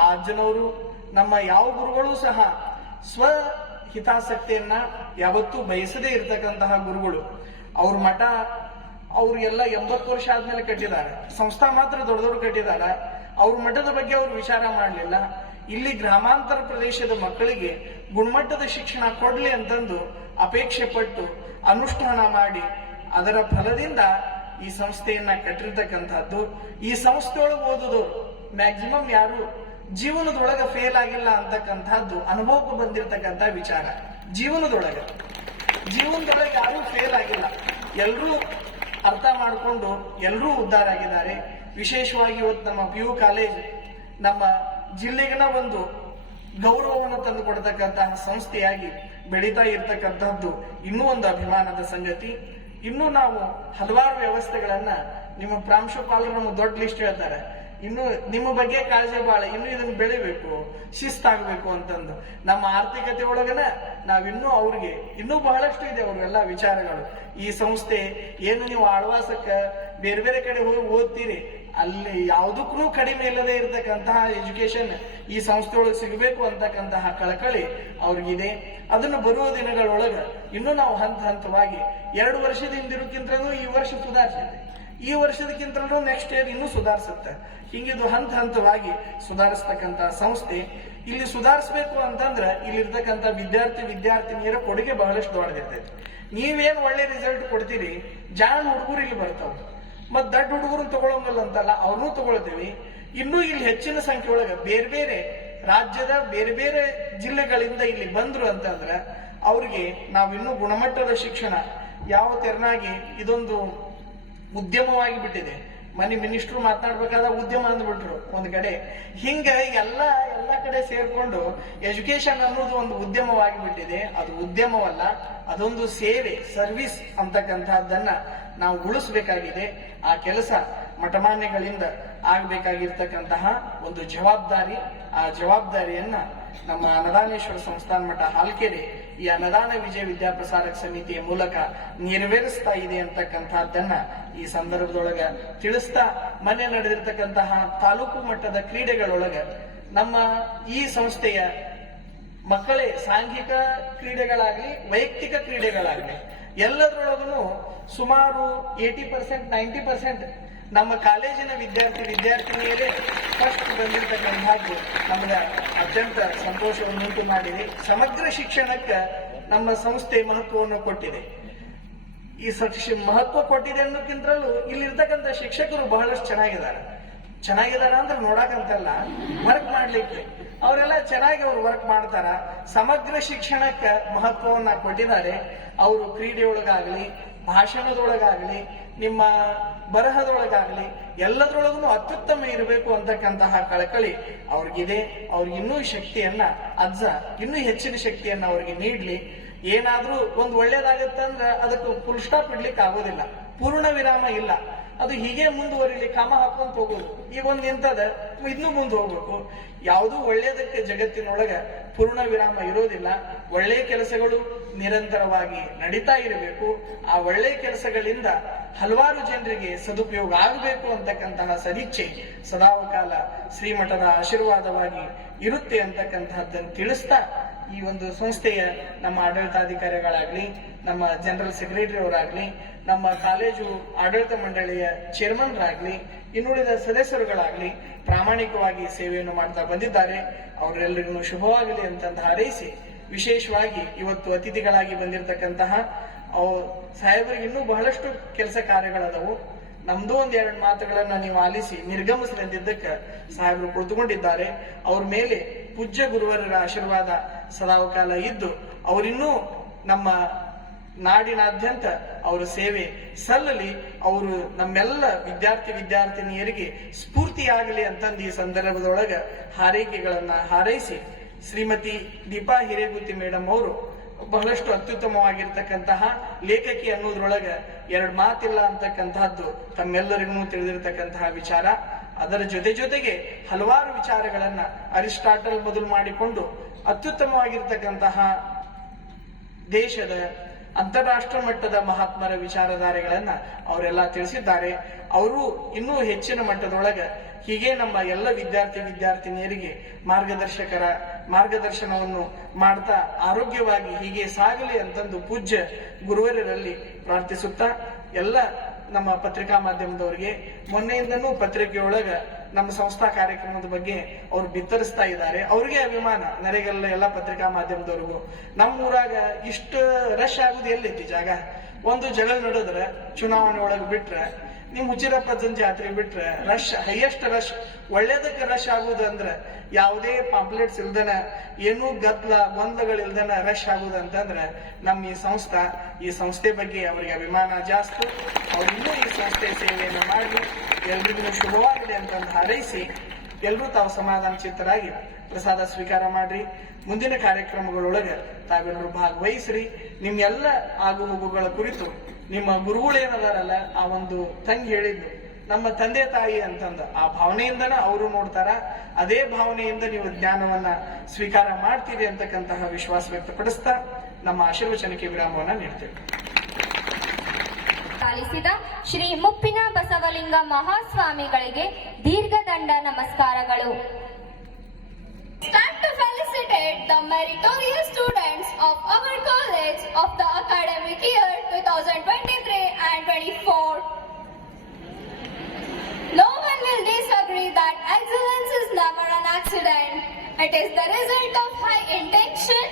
ಆ ಅಜ್ಜನವರು ನಮ್ಮ ಯಾವ ಗುರುಗಳು ಸಹ ಸ್ವ ಹಿತಾಸಕ್ತಿಯನ್ನ ಯಾವತ್ತೂ ಬಯಸದೇ ಇರತಕ್ಕಂತಹ ಗುರುಗಳು. ಅವ್ರ ಮಠ ಅವ್ರಿಗೆಲ್ಲ 80 ವರ್ಷ ಆದ್ಮೇಲೆ ಕಟ್ಟಿದ್ದಾರೆ. ಸಂಸ್ಥಾ ಮಾತ್ರ ದೊಡ್ಡ ಕಟ್ಟಿದಾರ. ಅವ್ರ ಮಠದ ಬಗ್ಗೆ ಅವ್ರು ವಿಚಾರ ಮಾಡಲಿಲ್ಲ. ಇಲ್ಲಿ ಗ್ರಾಮಾಂತರ ಪ್ರದೇಶದ ಮಕ್ಕಳಿಗೆ ಗುಣಮಟ್ಟದ ಶಿಕ್ಷಣ ಕೊಡ್ಲಿ ಅಂತಂದು ಅಪೇಕ್ಷೆ ಪಟ್ಟು ಅನುಷ್ಠಾನ ಮಾಡಿ ಅದರ ಫಲದಿಂದ ಈ ಸಂಸ್ಥೆಯನ್ನ ಕಟ್ಟಿರ್ತಕ್ಕಂಥದ್ದು. ಈ ಸಂಸ್ಥೆಯೊಳಗೆ ಓದುದವರು ಮ್ಯಾಕ್ಸಿಮಮ್ ಯಾರು ಜೀವನದೊಳಗ ಫೇಲ್ ಆಗಿಲ್ಲ ಅಂತಕ್ಕಂಥದ್ದು ಅನುಭವಕ್ಕೆ ಬಂದಿರತಕ್ಕಂಥ ವಿಚಾರ. ಜೀವನದೊಳಗೆ ಯಾರು ಫೇಲ್ ಆಗಿಲ್ಲ. ಎಲ್ಲರೂ ಅರ್ಥ ಮಾಡಿಕೊಂಡು ಎಲ್ಲರೂ ಉದ್ಧಾರ ಆಗಿದ್ದಾರೆ. ವಿಶೇಷವಾಗಿ ಇವತ್ತು ನಮ್ಮ PU ಕಾಲೇಜ್ ನಮ್ಮ ಜಿಲ್ಲೆಗಿನ ಒಂದು ಗೌರವವನ್ನು ತಂದು ಕೊಡ್ತಕ್ಕಂತಹ ಸಂಸ್ಥೆಯಾಗಿ ಬೆಳೀತಾ ಇರ್ತಕ್ಕಂಥದ್ದು ಇನ್ನೂ ಒಂದು ಅಭಿಮಾನದ ಸಂಗತಿ. ಇನ್ನು ನಾವು ಹಲವಾರು ವ್ಯವಸ್ಥೆಗಳನ್ನ ನಿಮ್ಮ ಪ್ರಾಂಶುಪಾಲರು ನಮ್ಮ ದೊಡ್ಡ ಲಿಸ್ಟ್ ಹೇಳ್ತಾರೆ. ಇನ್ನು ನಿಮ್ಮ ಬಗ್ಗೆ ಕಾಳಜಿ ಬಹಳ, ಇನ್ನು ಇದನ್ನ ಬೆಳಿಬೇಕು, ಶಿಸ್ತಾಗಬೇಕು ಅಂತಂದು. ನಮ್ಮ ಆರ್ಥಿಕತೆ ಒಳಗನ ನಾವಿನ್ನೂ ಅವ್ರಿಗೆ ಇನ್ನೂ ಬಹಳಷ್ಟು ಇದೆ ಅವ್ರಿಗೆಲ್ಲ ವಿಚಾರಗಳು. ಈ ಸಂಸ್ಥೆ ಏನು ನೀವು ಆಳ್ವಾಸಕ್ಕ ಬೇರೆ ಬೇರೆ ಕಡೆ ಹೋಗಿ ಓದ್ತೀರಿ, ಅಲ್ಲಿ ಯಾವುದಕ್ಕೂ ಕಡಿಮೆ ಇಲ್ಲದೆ ಇರತಕ್ಕಂತಹ ಎಜುಕೇಶನ್ ಈ ಸಂಸ್ಥೆಯೊಳಗೆ ಸಿಗಬೇಕು ಅಂತಕ್ಕಂತಹ ಕಳಕಳಿ ಅವ್ರಿಗಿದೆ. ಅದನ್ನು ಬರುವ ದಿನಗಳೊಳಗ ಇನ್ನೂ ನಾವು ಹಂತವಾಗಿ 2 ವರ್ಷದಿಂದ ಇರೋಕ್ಕಿಂತಲೂ ಈ ವರ್ಷ ಸುಧಾರಿಸಿದೆ, ಈ ವರ್ಷದಕ್ಕಿಂತಲೂ ನೆಕ್ಸ್ಟ್ ಇಯರ್ ಇನ್ನೂ ಸುಧಾರಿಸುತ್ತೆ. ಹಿಂಗಿದು ಹಂತವಾಗಿ ಸುಧಾರಿಸ್ತಕ್ಕಂತಹ ಸಂಸ್ಥೆ. ಇಲ್ಲಿ ಸುಧಾರಿಸಬೇಕು ಅಂತಂದ್ರೆ ಇಲ್ಲಿರ್ತಕ್ಕಂಥ ವಿದ್ಯಾರ್ಥಿನಿಯರ ಕೊಡುಗೆ ಬಹಳಷ್ಟು ದೊಡ್ಡದಿರ್ತೈತಿ. ನೀವೇನ್ ಒಳ್ಳೆ ರಿಸಲ್ಟ್ ಕೊಡ್ತೀರಿ, ಜಾಣ ಹುಡುಗರು ಇಲ್ಲಿ ಬರ್ತಾವ. ಮತ್ ದೊಡ್ಡ ಹುಡುಗರು ತಗೊಳಂಗಲ್ಲ ಅಂತಲ್ಲ, ಅವ್ರನ್ನೂ ತಗೊಳ್ತೀವಿ. ಇನ್ನೂ ಇಲ್ಲಿ ಹೆಚ್ಚಿನ ಸಂಖ್ಯೆ ಒಳಗ ಬೇರೆ ಬೇರೆ ರಾಜ್ಯದ ಬೇರೆ ಬೇರೆ ಜಿಲ್ಲೆಗಳಿಂದ ಇಲ್ಲಿ ಬಂದ್ರು ಅಂತಂದ್ರೆ ಅವ್ರಿಗೆ ನಾವಿನ್ನೂ ಗುಣಮಟ್ಟದ ಶಿಕ್ಷಣ ಯಾವ ತೆರನಾಗಿ ಇದೊಂದು ಉದ್ಯಮವಾಗಿ ಬಿಟ್ಟಿದೆ. ಮನಿ ಮಿನಿಸ್ಟ್ರು ಮಾತನಾಡ್ಬೇಕಾದ ಉದ್ಯಮ ಅಂದ್ಬಿಟ್ರು ಒಂದ್ ಕಡೆ. ಹಿಂಗ ಎಲ್ಲ ಕಡೆ ಸೇರ್ಕೊಂಡು ಎಜುಕೇಶನ್ ಅನ್ನೋದು ಒಂದು ಉದ್ಯಮವಾಗಿ ಬಿಟ್ಟಿದೆ. ಅದು ಉದ್ಯಮವಲ್ಲ, ಅದೊಂದು ಸೇವೆ, ಸರ್ವಿಸ್ ಅಂತಕ್ಕಂಥದ್ದನ್ನ ನಾವು ಉಳಿಸ್ಬೇಕಾಗಿದೆ. ಆ ಕೆಲಸ ಮಠಮಾನ್ಯಗಳಿಂದ ಆಗ್ಬೇಕಾಗಿರ್ತಕ್ಕಂತಹ ಒಂದು ಜವಾಬ್ದಾರಿ. ಆ ಜವಾಬ್ದಾರಿಯನ್ನ ನಮ್ಮ ಅನ್ನದಾನೇಶ್ವರ ಸಂಸ್ಥಾನ ಮಠ ಹಾಲ್ಕೆರೆ ಈ ಅನ್ನದಾನ ವಿಜಯ ವಿದ್ಯಾಪ್ರಸಾರಕ ಸಮಿತಿಯ ಮೂಲಕ ನೆರವೇರಿಸ್ತಾ ಇದೆ ಅಂತಕ್ಕಂಥದ್ದನ್ನ ಈ ಸಂದರ್ಭದೊಳಗ ತಿಳಿಸ್ತಾ, ಮೊನ್ನೆ ನಡೆದಿರ್ತಕ್ಕಂತಹ ತಾಲೂಕು ಮಟ್ಟದ ಕ್ರೀಡೆಗಳೊಳಗ ನಮ್ಮ ಈ ಸಂಸ್ಥೆಯ ಮಕ್ಕಳೇ ಸಾಂಘಿಕ ಕ್ರೀಡೆಗಳಾಗ್ಲಿ ವೈಯಕ್ತಿಕ ಕ್ರೀಡೆಗಳಾಗ್ಲಿ ಎಲ್ಲದರೊಳಗೂ ಸುಮಾರು 80% 90% ನಮ್ಮ ಕಾಲೇಜಿನ ವಿದ್ಯಾರ್ಥಿನಿಯರೇ ಫಸ್ಟ್ ಬಂದಿರತಕ್ಕಂಥದ್ದು ನಮ್ಗೆ ಅತ್ಯಂತ ಸಂತೋಷವನ್ನುಂಟು ಮಾಡಿದೆ. ಸಮಗ್ರ ಶಿಕ್ಷಣಕ್ಕೆ ನಮ್ಮ ಸಂಸ್ಥೆ ಮಹತ್ವವನ್ನು ಕೊಟ್ಟಿದೆ. ಈ ಮಹತ್ವ ಕೊಟ್ಟಿದೆ ಅನ್ನೋಕ್ಕಿಂತಲೂ ಇಲ್ಲಿರ್ತಕ್ಕಂಥ ಶಿಕ್ಷಕರು ಬಹಳಷ್ಟು ಚೆನ್ನಾಗಿದ್ದಾರೆ ಅಂದ್ರೆ ನೋಡಕಂತಲ್ಲ, ವರ್ಕ್ ಮಾಡ್ಲಿಕ್ಕೆ ಅವರೆಲ್ಲ ಚೆನ್ನಾಗಿ ಅವ್ರು ವರ್ಕ್ ಮಾಡ್ತಾರ. ಸಮಗ್ರ ಶಿಕ್ಷಣಕ್ಕೆ ಮಹತ್ವವನ್ನ ಕೊಟ್ಟಿದ್ದಾರೆ. ಅವರು ಕ್ರೀಡೆಯೊಳಗಾಗ್ಲಿ, ಭಾಷಣದೊಳಗಾಗ್ಲಿ, ನಿಮ್ಮ ಬರಹದೊಳಗಾಗ್ಲಿ ಎಲ್ಲದರೊಳಗೂ ಅತ್ಯುತ್ತಮ ಇರಬೇಕು ಅಂತಕ್ಕಂತಹ ಕಳಕಳಿ ಅವ್ರಿಗಿದೆ. ಅವ್ರಿಗೆ ಇನ್ನೂ ಶಕ್ತಿಯನ್ನ ಇನ್ನೂ ಹೆಚ್ಚಿನ ಶಕ್ತಿಯನ್ನ ಅವ್ರಿಗೆ ನೀಡ್ಲಿ. ಏನಾದ್ರೂ ಒಂದು ಒಳ್ಳೇದಾಗತ್ತಂದ್ರ ಅದಕ್ಕೆ ಫುಲ್ ಸ್ಟಾಪ್ ಇಡ್ಲಿಕ್ಕೆ ಆಗೋದಿಲ್ಲ, ಪೂರ್ಣ ವಿರಾಮ ಇಲ್ಲ. ಅದು ಹೀಗೆ ಮುಂದುವರಿಲಿ, ಕ್ರಮ ಹಾಕೊಂತ ಹೋಗೋದು. ಈಗ ಒಂದ್ ಎಂತದ ಇನ್ನೂ ಮುಂದೆ ಹೋಗ್ಬೇಕು. ಯಾವುದೂ ಒಳ್ಳೇದಕ್ಕೆ ಜಗತ್ತಿನೊಳಗ ಪೂರ್ಣ ವಿರಾಮ ಇರೋದಿಲ್ಲ. ಒಳ್ಳೆಯ ಕೆಲಸಗಳು ನಿರಂತರವಾಗಿ ನಡೀತಾ ಇರಬೇಕು. ಆ ಒಳ್ಳೆಯ ಕೆಲಸಗಳಿಂದ ಹಲವಾರು ಜನರಿಗೆ ಸದುಪಯೋಗ ಆಗಬೇಕು ಅಂತಕ್ಕಂತಹ ಸದಿಚ್ಛೆ ಸದಾವಕಾಲ ಶ್ರೀಮಠದ ಆಶೀರ್ವಾದವಾಗಿ ಇರುತ್ತೆ ಅಂತಕ್ಕಂತಹದ್ದನ್ನು ತಿಳಿಸ್ತಾ, ಈ ಒಂದು ಸಂಸ್ಥೆಯ ನಮ್ಮ ಆಡಳಿತಾಧಿಕಾರಿಗಳಾಗ್ಲಿ, ನಮ್ಮ ಜನರಲ್ ಸೆಕ್ರೆಟರಿ ಅವರಾಗ್ಲಿ, ನಮ್ಮ ಕಾಲೇಜು ಆಡಳಿತ ಮಂಡಳಿಯ ಚೇರ್ಮನ್ರಾಗ್ಲಿ, ಇನ್ನುಳಿದ ಸದಸ್ಯರುಗಳಾಗ್ಲಿ ಪ್ರಾಮಾಣಿಕವಾಗಿ ಸೇವೆಯನ್ನು ಮಾಡ್ತಾ ಬಂದಿದ್ದಾರೆ. ಅವರೆಲ್ಲರಿಗೂ ಶುಭವಾಗಲಿ ಅಂತ ಹಾರೈಸಿ, ವಿಶೇಷವಾಗಿ ಇವತ್ತು ಅತಿಥಿಗಳಾಗಿ ಬಂದಿರತಕ್ಕಂತಹ ಸಾಹೇಬರಿಗೆ ಇನ್ನೂ ಬಹಳಷ್ಟು ಕೆಲಸ ಕಾರ್ಯಗಳದವು. ನಮ್ದು ಒಂದೆರಡು ಮಾತುಗಳನ್ನ ನೀವು ಆಲಿಸಿ ನಿರ್ಗಮಿಸಲೆಂದಿದ್ದಕ್ಕೆ ಸಾಹೇಬರು ಕುಳಿತುಕೊಂಡಿದ್ದಾರೆ. ಅವ್ರ ಮೇಲೆ ಪೂಜ್ಯ ಗುರುವರರ ಆಶೀರ್ವಾದ ಸದಾವಕಾಲ ಇದ್ದು ಅವರಿನ್ನೂ ನಮ್ಮ ನಾಡಿನಾದ್ಯಂತ ಅವರ ಸೇವೆ ಸಲ್ಲಲಿ, ಅವರು ನಮ್ಮೆಲ್ಲ ವಿದ್ಯಾರ್ಥಿನಿಯರಿಗೆ ಸ್ಫೂರ್ತಿಯಾಗಲಿ ಅಂತಂದು ಈ ಸಂದರ್ಭದೊಳಗ ಹಾರೈಕೆಗಳನ್ನ ಹಾರೈಸಿ, ಶ್ರೀಮತಿ ದೀಪಾ ಹಿರೇಗುತ್ತಿ ಮೇಡಮ್ ಅವರು ಬಹಳಷ್ಟು ಅತ್ಯುತ್ತಮವಾಗಿರ್ತಕ್ಕಂತಹ ಲೇಖಕಿ ಅನ್ನೋದ್ರೊಳಗ ಎರಡು ಮಾತಿಲ್ಲ ಅಂತಕ್ಕಂತಹದ್ದು ತಮ್ಮೆಲ್ಲರಿಗೂ ತಿಳಿದಿರತಕ್ಕಂತಹ ವಿಚಾರ. ಅದರ ಜೊತೆಗೆ ಹಲವಾರು ವಿಚಾರಗಳನ್ನ ಅರಿಸ್ಟಾಟಲ್ ಮೊದಲು ಮಾಡಿಕೊಂಡು ಅತ್ಯುತ್ತಮವಾಗಿರ್ತಕ್ಕಂತಹ ದೇಶದ ಅಂತಾರಾಷ್ಟ್ರ ಮಟ್ಟದ ಮಹಾತ್ಮರ ವಿಚಾರಧಾರೆಗಳನ್ನ ಅವರೆಲ್ಲ ತಿಳಿಸಿದ್ದಾರೆ. ಅವರು ಇನ್ನೂ ಹೆಚ್ಚಿನ ಮಟ್ಟದೊಳಗ ಹೀಗೆ ನಮ್ಮ ಎಲ್ಲ ವಿದ್ಯಾರ್ಥಿನಿಯರಿಗೆ ಮಾರ್ಗದರ್ಶನವನ್ನು ಮಾಡ್ತಾ ಆರೋಗ್ಯವಾಗಿ ಹೀಗೆ ಸಾಗಲಿ ಅಂತಂದು ಪೂಜ್ಯ ಗುರುವರರಲ್ಲಿ ಪ್ರಾರ್ಥಿಸುತ್ತಾ, ಎಲ್ಲ ನಮ್ಮ ಪತ್ರಿಕಾ ಮಾಧ್ಯಮದವರಿಗೆ ಮೊನ್ನೆಯಿಂದನೂ ಪತ್ರಿಕೆಯೊಳಗ ನಮ್ಮ ಸಂಸ್ಥಾ ಕಾರ್ಯಕ್ರಮದ ಬಗ್ಗೆ ಅವ್ರು ಬಿತ್ತರಿಸ್ತಾ ಇದ್ದಾರೆ. ಅವ್ರಿಗೆ ಅಭಿಮಾನ, ನರೆಗೆಲ್ಲ ಎಲ್ಲ ಪತ್ರಿಕಾ ಮಾಧ್ಯಮದವ್ರಿಗೂ. ನಮ್ಮ ಊರಾಗ ಇಷ್ಟು ರಶ್ ಆಗುದು ಎಲ್ಲೈತಿ ಜಾಗ? ಒಂದು ಜಗಳ ನಡೆದ್ರೆ ಚುನಾವಣೆ ಒಳಗೆ ಬಿಟ್ರೆ, ನಿಮ್ ಹುಚ್ಚಿರಪ್ಪನ ಜಾತ್ರೆ ಬಿಟ್ರೆ ರಶ್, ಹೈಯೆಸ್ಟ್ ರಶ್, ಒಳ್ಳೇದಕ್ಕೆ ರಶ್ ಆಗುದಂದ್ರೆ ಯಾವುದೇ ಪಾಂಪ್ಲೆಟ್ಸ್ ಇಲ್ದನ, ಏನೂ ಗದ್ದಲ ಗೊಂದಗಳಿಲ್ದನ ರಶ್ ಆಗುದಂತಂದ್ರೆ ನಮ್ಮ ಈ ಸಂಸ್ಥೆ ಬಗ್ಗೆ ಅವರಿಗೆ ಅಭಿಮಾನ ಜಾಸ್ತಿ. ಅವ್ರು ಇನ್ನೂ ಈ ಸಂಸ್ಥೆ ಸೇವೆಯನ್ನು ಮಾಡಿ ಎಲ್ರಿಗೂ ಶುಭವಾಗಿದೆ ಅಂತಂದು ಹಾರೈಸಿ, ಎಲ್ರೂ ತಾವು ಸಮಾಧಾನ ಚಿತ್ತರಾಗಿ ಪ್ರಸಾದ ಸ್ವೀಕಾರ ಮಾಡ್ರಿ. ಮುಂದಿನ ಕಾರ್ಯಕ್ರಮಗಳೊಳಗೆ ತಾವೆಲ್ಲರೂ ಭಾಗವಹಿಸ್ರಿ. ನಿಮ್ಮೆಲ್ಲ ಆಗು ಹೋಗುಗಳ ಕುರಿತು ನಿಮ್ಮ ಗುರುಗಳೇನದಾರಲ್ಲ, ಆ ಒಂದು ತಂಗಿ ಹೇಳಿದ್ದು ನಮ್ಮ ತಂದೆ ತಾಯಿ ಅಂತಂದ ಆ ಭಾವನೆಯಿಂದನ ಅವರು ನೋಡ್ತಾರ. ಅದೇ ಭಾವನೆಯಿಂದ ನೀವು ಜ್ಞಾನವನ್ನ ಸ್ವೀಕಾರ ಮಾಡ್ತೀರಿ ಅಂತಕ್ಕಂತಹ ವಿಶ್ವಾಸ ವ್ಯಕ್ತಪಡಿಸ್ತಾ ನಮ್ಮ ಆಶೀರ್ವಚನಕ್ಕೆ ವಿರಾಮವನ್ನ ನೀಡ್ತೇವೆ. ಪಾಲಿಸಿದ ಶ್ರೀ ಮುಪ್ಪಿನ ಬಸವಲಿಂಗ ಮಹಾಸ್ವಾಮಿಗಳಿಗೆ ದೀರ್ಘದಂಡ ನಮಸ್ಕಾರಗಳು. Start to felicitate the meritorious students of our college of the academic year 2023 and 24. No one will disagree that excellence is never an accident. It is the result of high intention,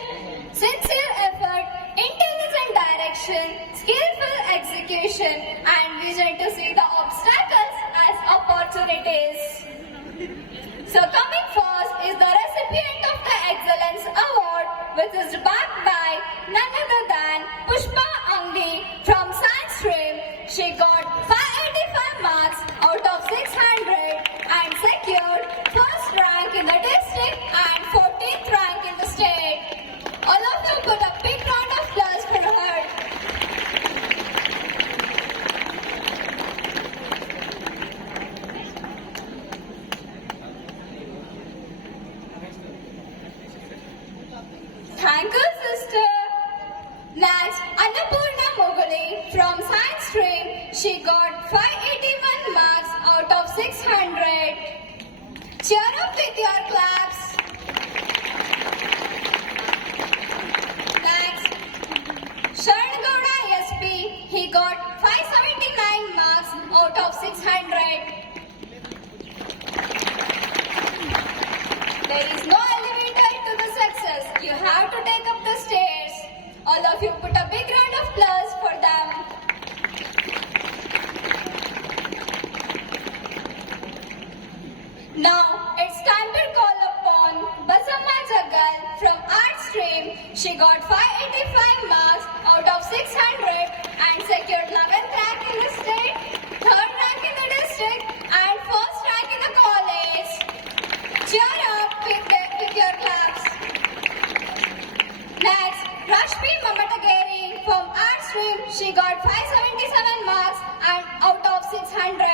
sincere effort, intelligent direction, skillful execution, and vision to see the obstacles as opportunities. So coming first is the recipient of the Excellence Award, which is backed by none other than Pushpa Angdi from Science stream. She got 585 marks out of 600 and secured first rank in the district and 14th rank in the state. All of you put a big round of applause for her. Thank you, sister. Next, Annapurna Moguli from Science stream. She got 581 marks out of 600. Cheer up with your claps. Next, Sharan Gowda SP. He got 579 marks out of 600. There is no elevator to the success. You have to take up the stairs. All of you put a big round of applause for them. Now it's time to call upon Basamma Jagal from Art stream. She got 585 marks out of 600 and secured 11th rank in the state, 3rd rank in the district and 1st rank in the college. Cheer up with your claps. Next, Rashmi Mamatageri from Art stream. She got 577 marks and out of 600.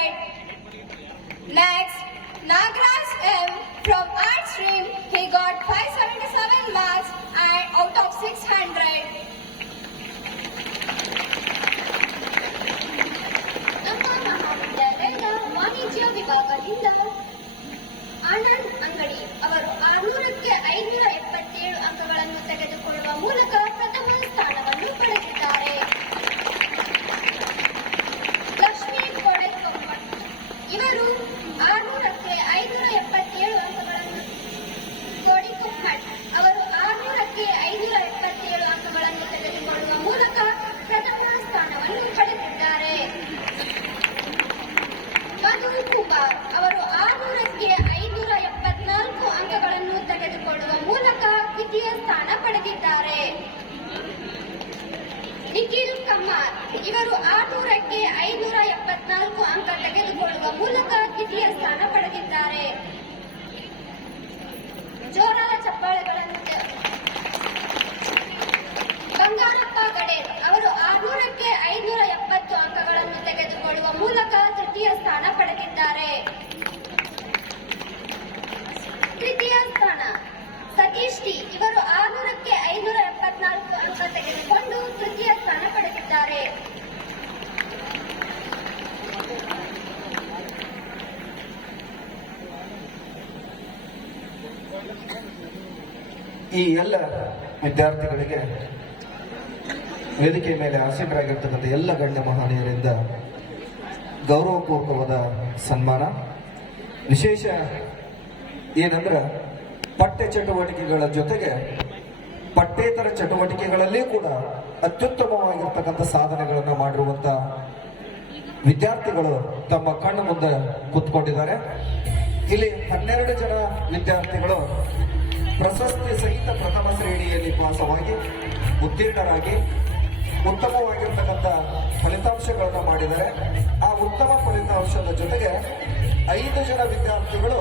Kumar ಇವರು 600ಕ್ಕೆ 574 ಅಂಕ ತೆಗೆದುಕೊಳ್ಳುವ ಮೂಲಕ ದ್ವಿತೀಯ ಸ್ಥಾನ ಪಡೆದಿದ್ದಾರೆ. ಜೋರಾದ ಚಪ್ಪಾಳೆಗಳನ್ನು. ಬಂಗಾರಪ್ಪ ಗಡೇರ್ ಅವರು 600ಕ್ಕೆ 570 ಅಂಕಗಳನ್ನು ತೆಗೆದುಕೊಳ್ಳುವ ಮೂಲಕ ತೃತೀಯ ಸ್ಥಾನ ಪಡೆದಿದ್ದಾರೆ. ತೃತೀಯ ಸ್ಥಾನ ಸತೀಶ್ ಟಿ ಇವರು 600ಕ್ಕೆ 574 ಅಂಕ ತೆಗೆದುಕೊಂಡು ತೃತೀಯ ಸ್ಥಾನ ಪಡೆದಿದ್ದಾರೆ. ಈ ಎಲ್ಲ ವಿದ್ಯಾರ್ಥಿಗಳಿಗೆ ವೇದಿಕೆ ಮೇಲೆ ಆಸೀನರಾಗಿರ್ತಕ್ಕಂಥ ಎಲ್ಲ ಗಣ್ಯ ಮಹನೀಯರಿಂದ ಗೌರವಪೂರ್ವಕವಾದ ಸನ್ಮಾನ. ವಿಶೇಷ ಏನಂದ್ರೆ ಪಠ್ಯ ಚಟುವಟಿಕೆಗಳ ಜೊತೆಗೆ ಪಠ್ಯೇತರ ಚಟುವಟಿಕೆಗಳಲ್ಲಿ ಕೂಡ ಅತ್ಯುತ್ತಮವಾಗಿರ್ತಕ್ಕಂಥ ಸಾಧನೆಗಳನ್ನು ಮಾಡಿರುವಂತ ವಿದ್ಯಾರ್ಥಿಗಳು ತಮ್ಮ ಕಣ್ಣು ಮುಂದೆ ಕೂತ್ಕೊಂಡಿದ್ದಾರೆ. ಇಲ್ಲಿ 12 ಜನ ವಿದ್ಯಾರ್ಥಿಗಳು ಪ್ರಶಸ್ತಿ ಸಹಿತ ಪ್ರಥಮ ಶ್ರೇಣಿಯಲ್ಲಿ ಪಾಸವಾಗಿ ಉತ್ತೀರ್ಣರಾಗಿ ಉತ್ತಮವಾಗಿರ್ತಕ್ಕಂಥ ಫಲಿತಾಂಶಗಳನ್ನು ಮಾಡಿದ್ದಾರೆ. ಆ ಉತ್ತಮ ಫಲಿತಾಂಶದ ಜೊತೆಗೆ 5 ಜನ ವಿದ್ಯಾರ್ಥಿಗಳು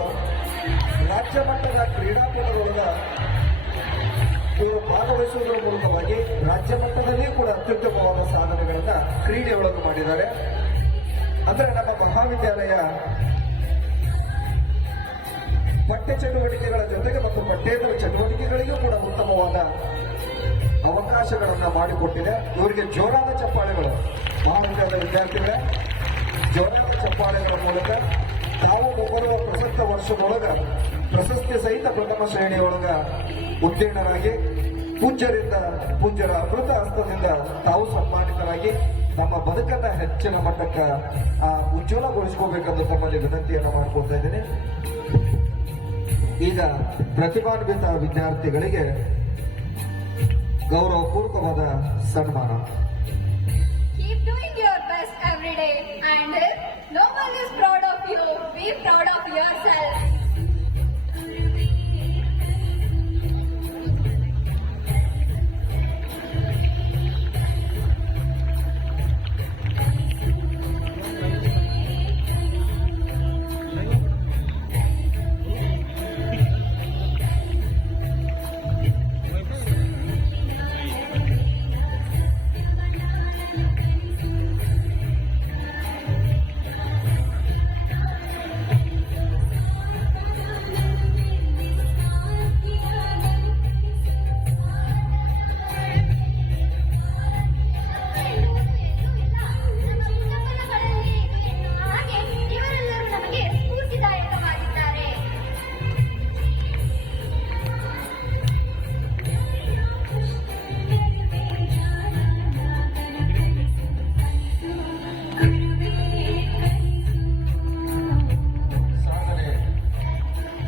ರಾಜ್ಯ ಮಟ್ಟದ ಕ್ರೀಡಾಕೂಟದೊಳಗ ಇವರು ಭಾಗವಹಿಸುವುದರ ಮೂಲಕವಾಗಿ ರಾಜ್ಯ ಮಟ್ಟದಲ್ಲಿ ಕೂಡ ಅತ್ಯುತ್ತಮವಾದ ಸಾಧನೆಗಳನ್ನ ಕ್ರೀಡೆಯೊಳಗೆ ಮಾಡಿದ್ದಾರೆ. ಅಂದ್ರೆ ನಮ್ಮ ಮಹಾವಿದ್ಯಾಲಯ ಪಠ್ಯ ಚಟುವಟಿಕೆಗಳ ಜೊತೆಗೆ ಮತ್ತು ಪಠ್ಯೇತರ ಚಟುವಟಿಕೆಗಳಿಗೂ ಕೂಡ ಉತ್ತಮವಾದ ಅವಕಾಶಗಳನ್ನ ಮಾಡಿಕೊಟ್ಟಿದೆ. ಇವರಿಗೆ ಜೋರಾದ ಚಪ್ಪಾಳೆಗಳು. ಮಹಾವಿದ್ಯಾಲಯದ ವಿದ್ಯಾರ್ಥಿಗಳೇ, ಜೋರಾದ ಚಪ್ಪಾಳೆಗಳ ಮೂಲಕ ತಾವು ಮುಂಬರುವ ಪ್ರಸಕ್ತ ವರ್ಷದೊಳಗ ಪ್ರಶಸ್ತಿ ಸಹಿತ ಪ್ರಥಮ ಶ್ರೇಣಿಯೊಳಗ ಉತ್ತೀರ್ಣರಾಗಿ ಪೂಜ್ಯರ ಅಮೃತ ಹಸ್ತದಿಂದ ತಾವು ಸನ್ಮಾನಿತರಾಗಿ ತಮ್ಮ ಬದುಕನ್ನ ಹೆಚ್ಚಿನ ಮಟ್ಟಕ್ಕೆ ಉಜ್ವಲಗೊಳಿಸ್ಕೋಬೇಕೆಂದು ತಮ್ಮಲ್ಲಿ ವಿನಂತಿಯನ್ನು ಮಾಡ್ಕೊಳ್ತಾ ಇದ್ದೇನೆ. ಈಗ ಪ್ರತಿಭಾನ್ವಿತ ವಿದ್ಯಾರ್ಥಿಗಳಿಗೆ ಗೌರವಪೂರ್ವಕವಾದ ಸನ್ಮಾನ. Keep doing your best every day, and if no one is proud of you, be proud of yourself.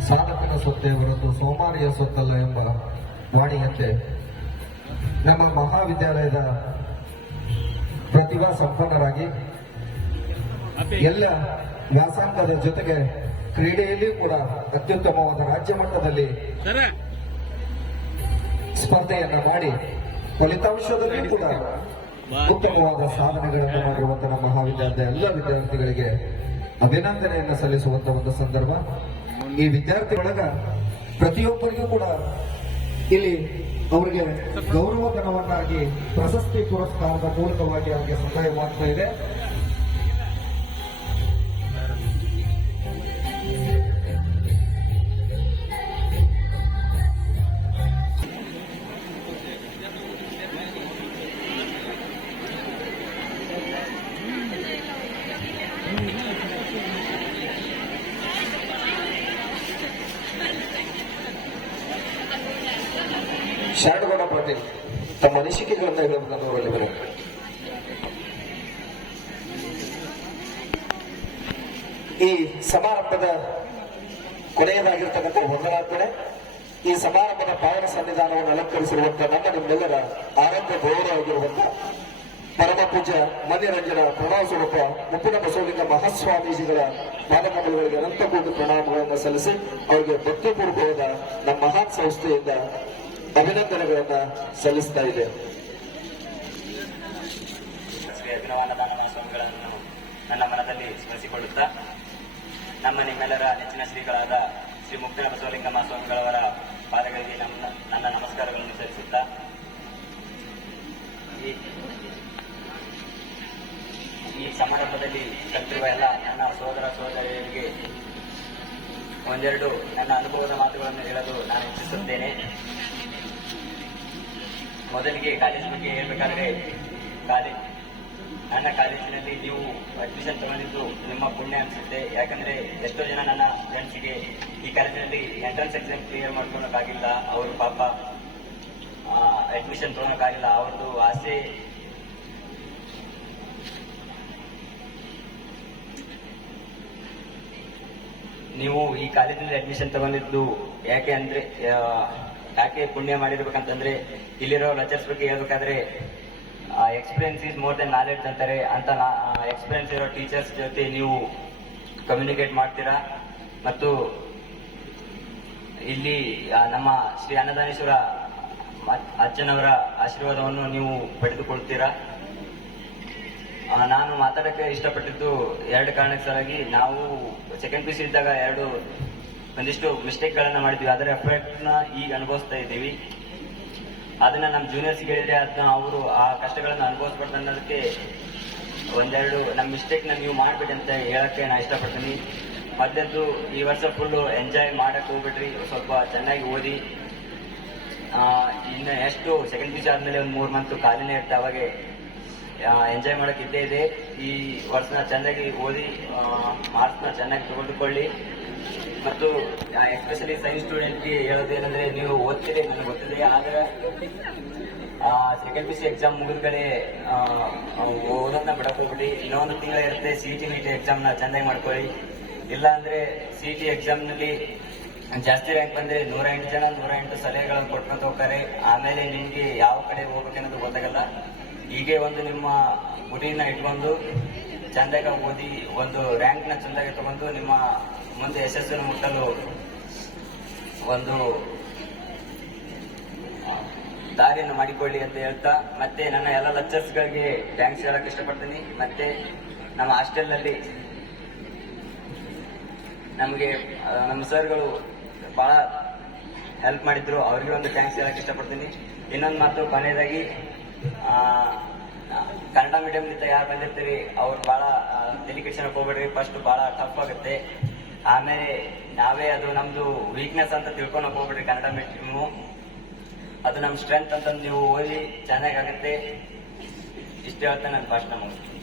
ಸಾಧಕನ ಸೊತ್ತೇ ಹೊರತು ಸೋಮಾರಿಯ ಸೊತ್ತಲ್ಲ ಎಂಬ ವಾಣಿಯಂತೆ ನಮ್ಮ ಮಹಾವಿದ್ಯಾಲಯದ ಪ್ರತಿಭಾ ಸಂಪನ್ನರಾಗಿ ಎಲ್ಲ ವ್ಯಾಸಂಗದ ಜೊತೆಗೆ ಕ್ರೀಡೆಯಲ್ಲಿಯೂ ಕೂಡ ಅತ್ಯುತ್ತಮವಾದ ರಾಜ್ಯ ಮಟ್ಟದಲ್ಲಿ ಸ್ಪರ್ಧೆಯನ್ನ ಮಾಡಿ ಫಲಿತಾಂಶದಲ್ಲಿಯೂ ಕೂಡ ಉತ್ತಮವಾದ ಸಾಧನೆಗಳನ್ನು ಮಾಡಿರುವಂತಹ ನಮ್ಮ ಮಹಾವಿದ್ಯಾಲಯದ ಎಲ್ಲ ವಿದ್ಯಾರ್ಥಿಗಳಿಗೆ ಅಭಿನಂದನೆಯನ್ನು ಸಲ್ಲಿಸುವಂತ ಒಂದು ಸಂದರ್ಭ. ಈ ವಿದ್ಯಾರ್ಥಿಗಳೊಳಗ ಪ್ರತಿಯೊಬ್ಬರಿಗೂ ಕೂಡ ಇಲ್ಲಿ ಅವರಿಗೆ ಗೌರವಧನವನ್ನಾಗಿ ಪ್ರಶಸ್ತಿ ಪುರಸ್ಕಾರದ ಮೂಲಕವಾಗಿ ಅವರಿಗೆ ಸಹಾಯವಾಗ್ತಾ ಇದೆ. ಶರಣಗೌಡ ಪಾಟೀಲ್ ತಮ್ಮ ಅನಿಸಿಕೆಗಳನ್ನು ಹೇಳುವುದನ್ನು ಅವರಲ್ಲಿ ಬರುತ್ತೆ. ಈ ಸಮಾರಂಭದ ಕೊನೆಯದಾಗಿರ್ತಕ್ಕಂಥ ವಂದನಾರ್ಪಣೆ. ಈ ಸಮಾರಂಭದ ಪಾವನ ಸನ್ನಿಧಾನವನ್ನು ಅಲಂಕರಿಸಿರುವಂತಹ ನಮ್ಮ ನಿಮ್ಮೆಲ್ಲರ ಆರಂಭ ಗೌರವವಾಗಿರುವಂತಹ ಪರಮ ಪೂಜ್ಯ ಮನ್ಯರಂಜನ ಪ್ರಣವ ಸ್ವರೂಪ ಮುಪ್ಪಿನ ಬಸವಲಿಂಗ ಮಹಾಸ್ವಾಮೀಜಿಗಳ ಪಾದಕಮಲಗಳಿಗೆ ಅನಂತಕೋಟಿ ಪ್ರಣಾಮಗಳನ್ನು ಸಲ್ಲಿಸಿ ಅವರಿಗೆ ಭಕ್ತಿಪೂರ್ವಕವಾದ ನಮ್ಮ ಮಹಾನ್ ಸಂಸ್ಥೆಯಿಂದ ಅಭಿನಂದನೆಗಳನ್ನ ಸಲ್ಲಿಸ್ತಾ ಇದೆ. ಅನ್ನದಾನ ಮಹೋತ್ಸವಗಳನ್ನು ನನ್ನ ಮನದಲ್ಲಿ ಸ್ಮರಿಸಿಕೊಳ್ಳುತ್ತಾ ನಮ್ಮ ನಿಮ್ಮೆಲ್ಲರ ನೆಚ್ಚಿನ ಶ್ರೀಗಳಾದ ಶ್ರೀ ಮುಕ್ತಿನ ಬಸವಲಿಂಗ ಮಹಾಸ್ವಾಮಿಗಳವರ ಪಾದಗಳಿಗೆ ನನ್ನ ನಮಸ್ಕಾರಗಳನ್ನು ಸಲ್ಲಿಸುತ್ತಾ ಈ ಸಮಾರಂಭದಲ್ಲಿ ಕಲಿತಿರುವ ಎಲ್ಲ ನನ್ನ ಸಹೋದರ ಸಹೋದರಿಯರಿಗೆ ಒಂದೆರಡು ನನ್ನ ಅನುಭವದ ಮಾತುಗಳನ್ನು ಹೇಳಲು ನಾನು ಇಚ್ಛಿಸುತ್ತೇನೆ. ಮೊದಲಿಗೆ ಕಾಲೇಜ್ ಬಗ್ಗೆ ಹೇಳಬೇಕಾದ್ರೆ ನನ್ನ ಕಾಲೇಜಿನಲ್ಲಿ ನೀವು ಅಡ್ಮಿಷನ್ ತಗೊಂಡಿದ್ದು ನಿಮ್ಮ ಪುಣ್ಯ ಅನಿಸುತ್ತೆ. ಯಾಕಂದ್ರೆ ಎಷ್ಟೋ ಜನ ನನ್ನ ಫ್ರೆಂಡ್ಸ್ಗೆ ಈ ಕಾಲೇಜಿನಲ್ಲಿ ಎಂಟ್ರೆನ್ಸ್ ಎಕ್ಸಾಮ್ ಕ್ಲಿಯರ್ ಮಾಡ್ಕೊಳಕ್ಕಾಗಿಲ್ಲ, ಅವರು ಪಾಪ ಅಡ್ಮಿಷನ್ ತಗೊಳಕ್ಕಾಗಿಲ್ಲ. ಅವ್ರದ್ದು ಆಸೆ ನೀವು ಈ ಕಾಲೇಜಿನಲ್ಲಿ ಅಡ್ಮಿಷನ್ ತಗೊಂಡಿದ್ದು ಯಾಕೆ ಪುಣ್ಯ ಮಾಡಿರ್ಬೇಕಂತಂದ್ರೆ, ಇಲ್ಲಿರೋ ಲೆಕ್ಚರ್ಸ್ ಬಗ್ಗೆ ಹೇಳ್ಬೇಕಾದ್ರೆ experience is more than knowledge ಅಂತಾರೆ. ಅಂತ ಎಕ್ಸ್ಪೀರಿಯನ್ಸ್ ಇರೋ ಟೀಚರ್ಸ್ ಜೊತೆ ನೀವು ಕಮ್ಯುನಿಕೇಟ್ ಮಾಡ್ತೀರಾ ಮತ್ತು ಇಲ್ಲಿ ನಮ್ಮ ಶ್ರೀ ಅನ್ನದಾನೇಶ್ವರ ಅಜ್ಜನವರ ಆಶೀರ್ವಾದವನ್ನು ನೀವು ಪಡೆದುಕೊಳ್ತೀರಾ. ನಾನು ಮಾತಾಡಕ್ಕೆ ಇಷ್ಟಪಟ್ಟಿದ್ದು ಎರಡು ಕಾರಣಕ್ಕಾಗಿ, ನಾವು ಸೆಕೆಂಡ್ ಪಿ ಸಿ ಇದ್ದಾಗ ಒಂದಿಷ್ಟು ಮಿಸ್ಟೇಕ್ಗಳನ್ನ ಮಾಡಿದ್ವಿ, ಅದರ ಎಫೆಕ್ಟ್ನ ಈಗ ಅನುಭವಿಸ್ತಾ ಇದ್ದೀವಿ. ಅದನ್ನ ನಮ್ಮ ಜೂನಿಯರ್ಸ್ಗೆ ಹೇಳಿದ್ರೆ ಅದನ್ನ ಅವರು ಆ ಕಷ್ಟಗಳನ್ನು ಅನುಭವಿಸ್ಬಾರ್ದು ಅನ್ನೋದಕ್ಕೆ ಒಂದೆರಡು ನಮ್ಮ ಮಿಸ್ಟೇಕ್ನ ನೀವು ಮಾಡ್ಬಿಡಿ ಅಂತ ಹೇಳಕ್ಕೆ ನಾನು ಇಷ್ಟಪಡ್ತೀನಿ. ಮೊದಲದ್ದು, ಈ ವರ್ಷ ಫುಲ್ಲು ಎಂಜಾಯ್ ಮಾಡಕ್ಕೆ ಹೋಗ್ಬಿಟ್ರಿ, ಸ್ವಲ್ಪ ಚೆನ್ನಾಗಿ ಓದಿ. ಇನ್ನು ಎಷ್ಟು ಸೆಕೆಂಡ್ ಪಿ ಸಿ ಆದ್ಮೇಲೆ ಒಂದು 3 ಮಂತ್ ಖಾಲಿನೇ ಇರುತ್ತೆ, ಅವಾಗೆ ಎಂಜಾಯ್ ಮಾಡಕ್ಕೆ ಇದ್ದೇ ಇದೆ. ಈ ವರ್ಷನ ಚೆನ್ನಾಗಿ ಓದಿ ಮಾರ್ಕ್ಸ್ನ ಚೆನ್ನಾಗಿ ತೆಗೆದುಕೊಳ್ಳಿ. ಮತ್ತು ಎಸ್ಪೆಷಲಿ ಸೈನ್ಸ್ ಸ್ಟೂಡೆಂಟ್ಗೆ ಹೇಳೋದೇನೆಂದ್ರೆ, ನೀವು ಓದ್ತೀರಿ ನನಗೆ ಗೊತ್ತಿದೆ, ಆದ್ರೆ ಸೆಕೆಂಡ್ ಪಿ ಸಿ ಎಕ್ಸಾಮ್ ಮುಗಿದ್ಗಳೇ ಓದೋದನ್ನ ಬಿಡಕ್ ಹೋಗ್ಬಿಡಿ. ಇನ್ನೊಂದು ತಿಂಗಳ ಇರುತ್ತೆ CET NEET ಎಕ್ಸಾಮ್ನ ಚೆನ್ನಾಗಿ ಮಾಡ್ಕೊಳ್ಳಿ. ಇಲ್ಲ ಅಂದ್ರೆ CET ಎಕ್ಸಾಮ್ನಲ್ಲಿ ಜಾಸ್ತಿ ರ್ಯಾಂಕ್ ಬಂದ್ರೆ 108 ಜನ 108 ಸಲಹೆಗಳನ್ನು ಕೊಟ್ಕೊಂತ ಹೋಗ್ತಾರೆ. ಆಮೇಲೆ ನಿಮ್ಗೆ ಯಾವ ಕಡೆ ಹೋಗ್ಬೇಕನ್ನೋದು ಗೊತ್ತಾಗಲ್ಲ. ಹೀಗೆ ಒಂದು ನಿಮ್ಮ ಗುರಿನ ಇಟ್ಕೊಂಡು ಚಂದಾಗ ಓದಿ ಒಂದು ರ್ಯಾಂಕ್ನ ಚಂದಾಗಿ ತಗೊಂಡು ನಿಮ್ಮ ಮುಂದೆ ಯಶಸ್ಸನ್ನು ಮುಟ್ಟಲು ಒಂದು ದಾರಿಯನ್ನು ಮಾಡಿಕೊಳ್ಳಿ ಅಂತ ಹೇಳ್ತಾ, ಮತ್ತೆ ನನ್ನ ಎಲ್ಲ ಲೆಕ್ಚರ್ಸ್ಗಳಿಗೆ ಥ್ಯಾಂಕ್ಸ್ ಹೇಳಕ್ ಇಷ್ಟಪಡ್ತೀನಿ. ಮತ್ತೆ ನಮ್ಮ ಹಾಸ್ಟೆಲ್ನಲ್ಲಿ ನಮಗೆ ನಮ್ಮ ಸರ್ಗಳು ಬಹಳ ಹೆಲ್ಪ್ ಮಾಡಿದ್ರು, ಅವ್ರಿಗೆ ಒಂದು ಥ್ಯಾಂಕ್ಸ್ ಹೇಳಕ್ ಇಷ್ಟಪಡ್ತೀನಿ. ಇನ್ನೊಂದು ಮಾತು ಕೊನೆಯದಾಗಿ, ಕನ್ನಡ ಮೀಡಿಯಂನಿಂದ ಯಾರು ಬಂದಿರ್ತೀರಿ ಅವ್ರು ಬಹಳ ತಲೆ ಕೆಡಿಸ್ಕೊಳಕ್ ಹೋಗ್ಬೇಡ್ರಿ. ಫಸ್ಟ್ ಬಹಳ ಟಫ್ ಆಗುತ್ತೆ, ಆಮೇಲೆ ನಾವೇ ಅದು ನಮ್ದು ವೀಕ್ನೆಸ್ ಅಂತ ತಿಳ್ಕೊಳಕ್ ಹೋಗ್ಬೇಡ್ರಿ. ಕನ್ನಡ ಮೀಡಿಯಮು ಅದು ನಮ್ಮ ಸ್ಟ್ರೆಂತ್ ಅಂತ ನೀವು ಓದಿ ಚೆನ್ನಾಗಾಗುತ್ತೆ. ಇಷ್ಟು ಹೇಳ್ತಾ ನನ್ನ ಭಾಷಣ ಮುಗಿಸ್ತೀನಿ.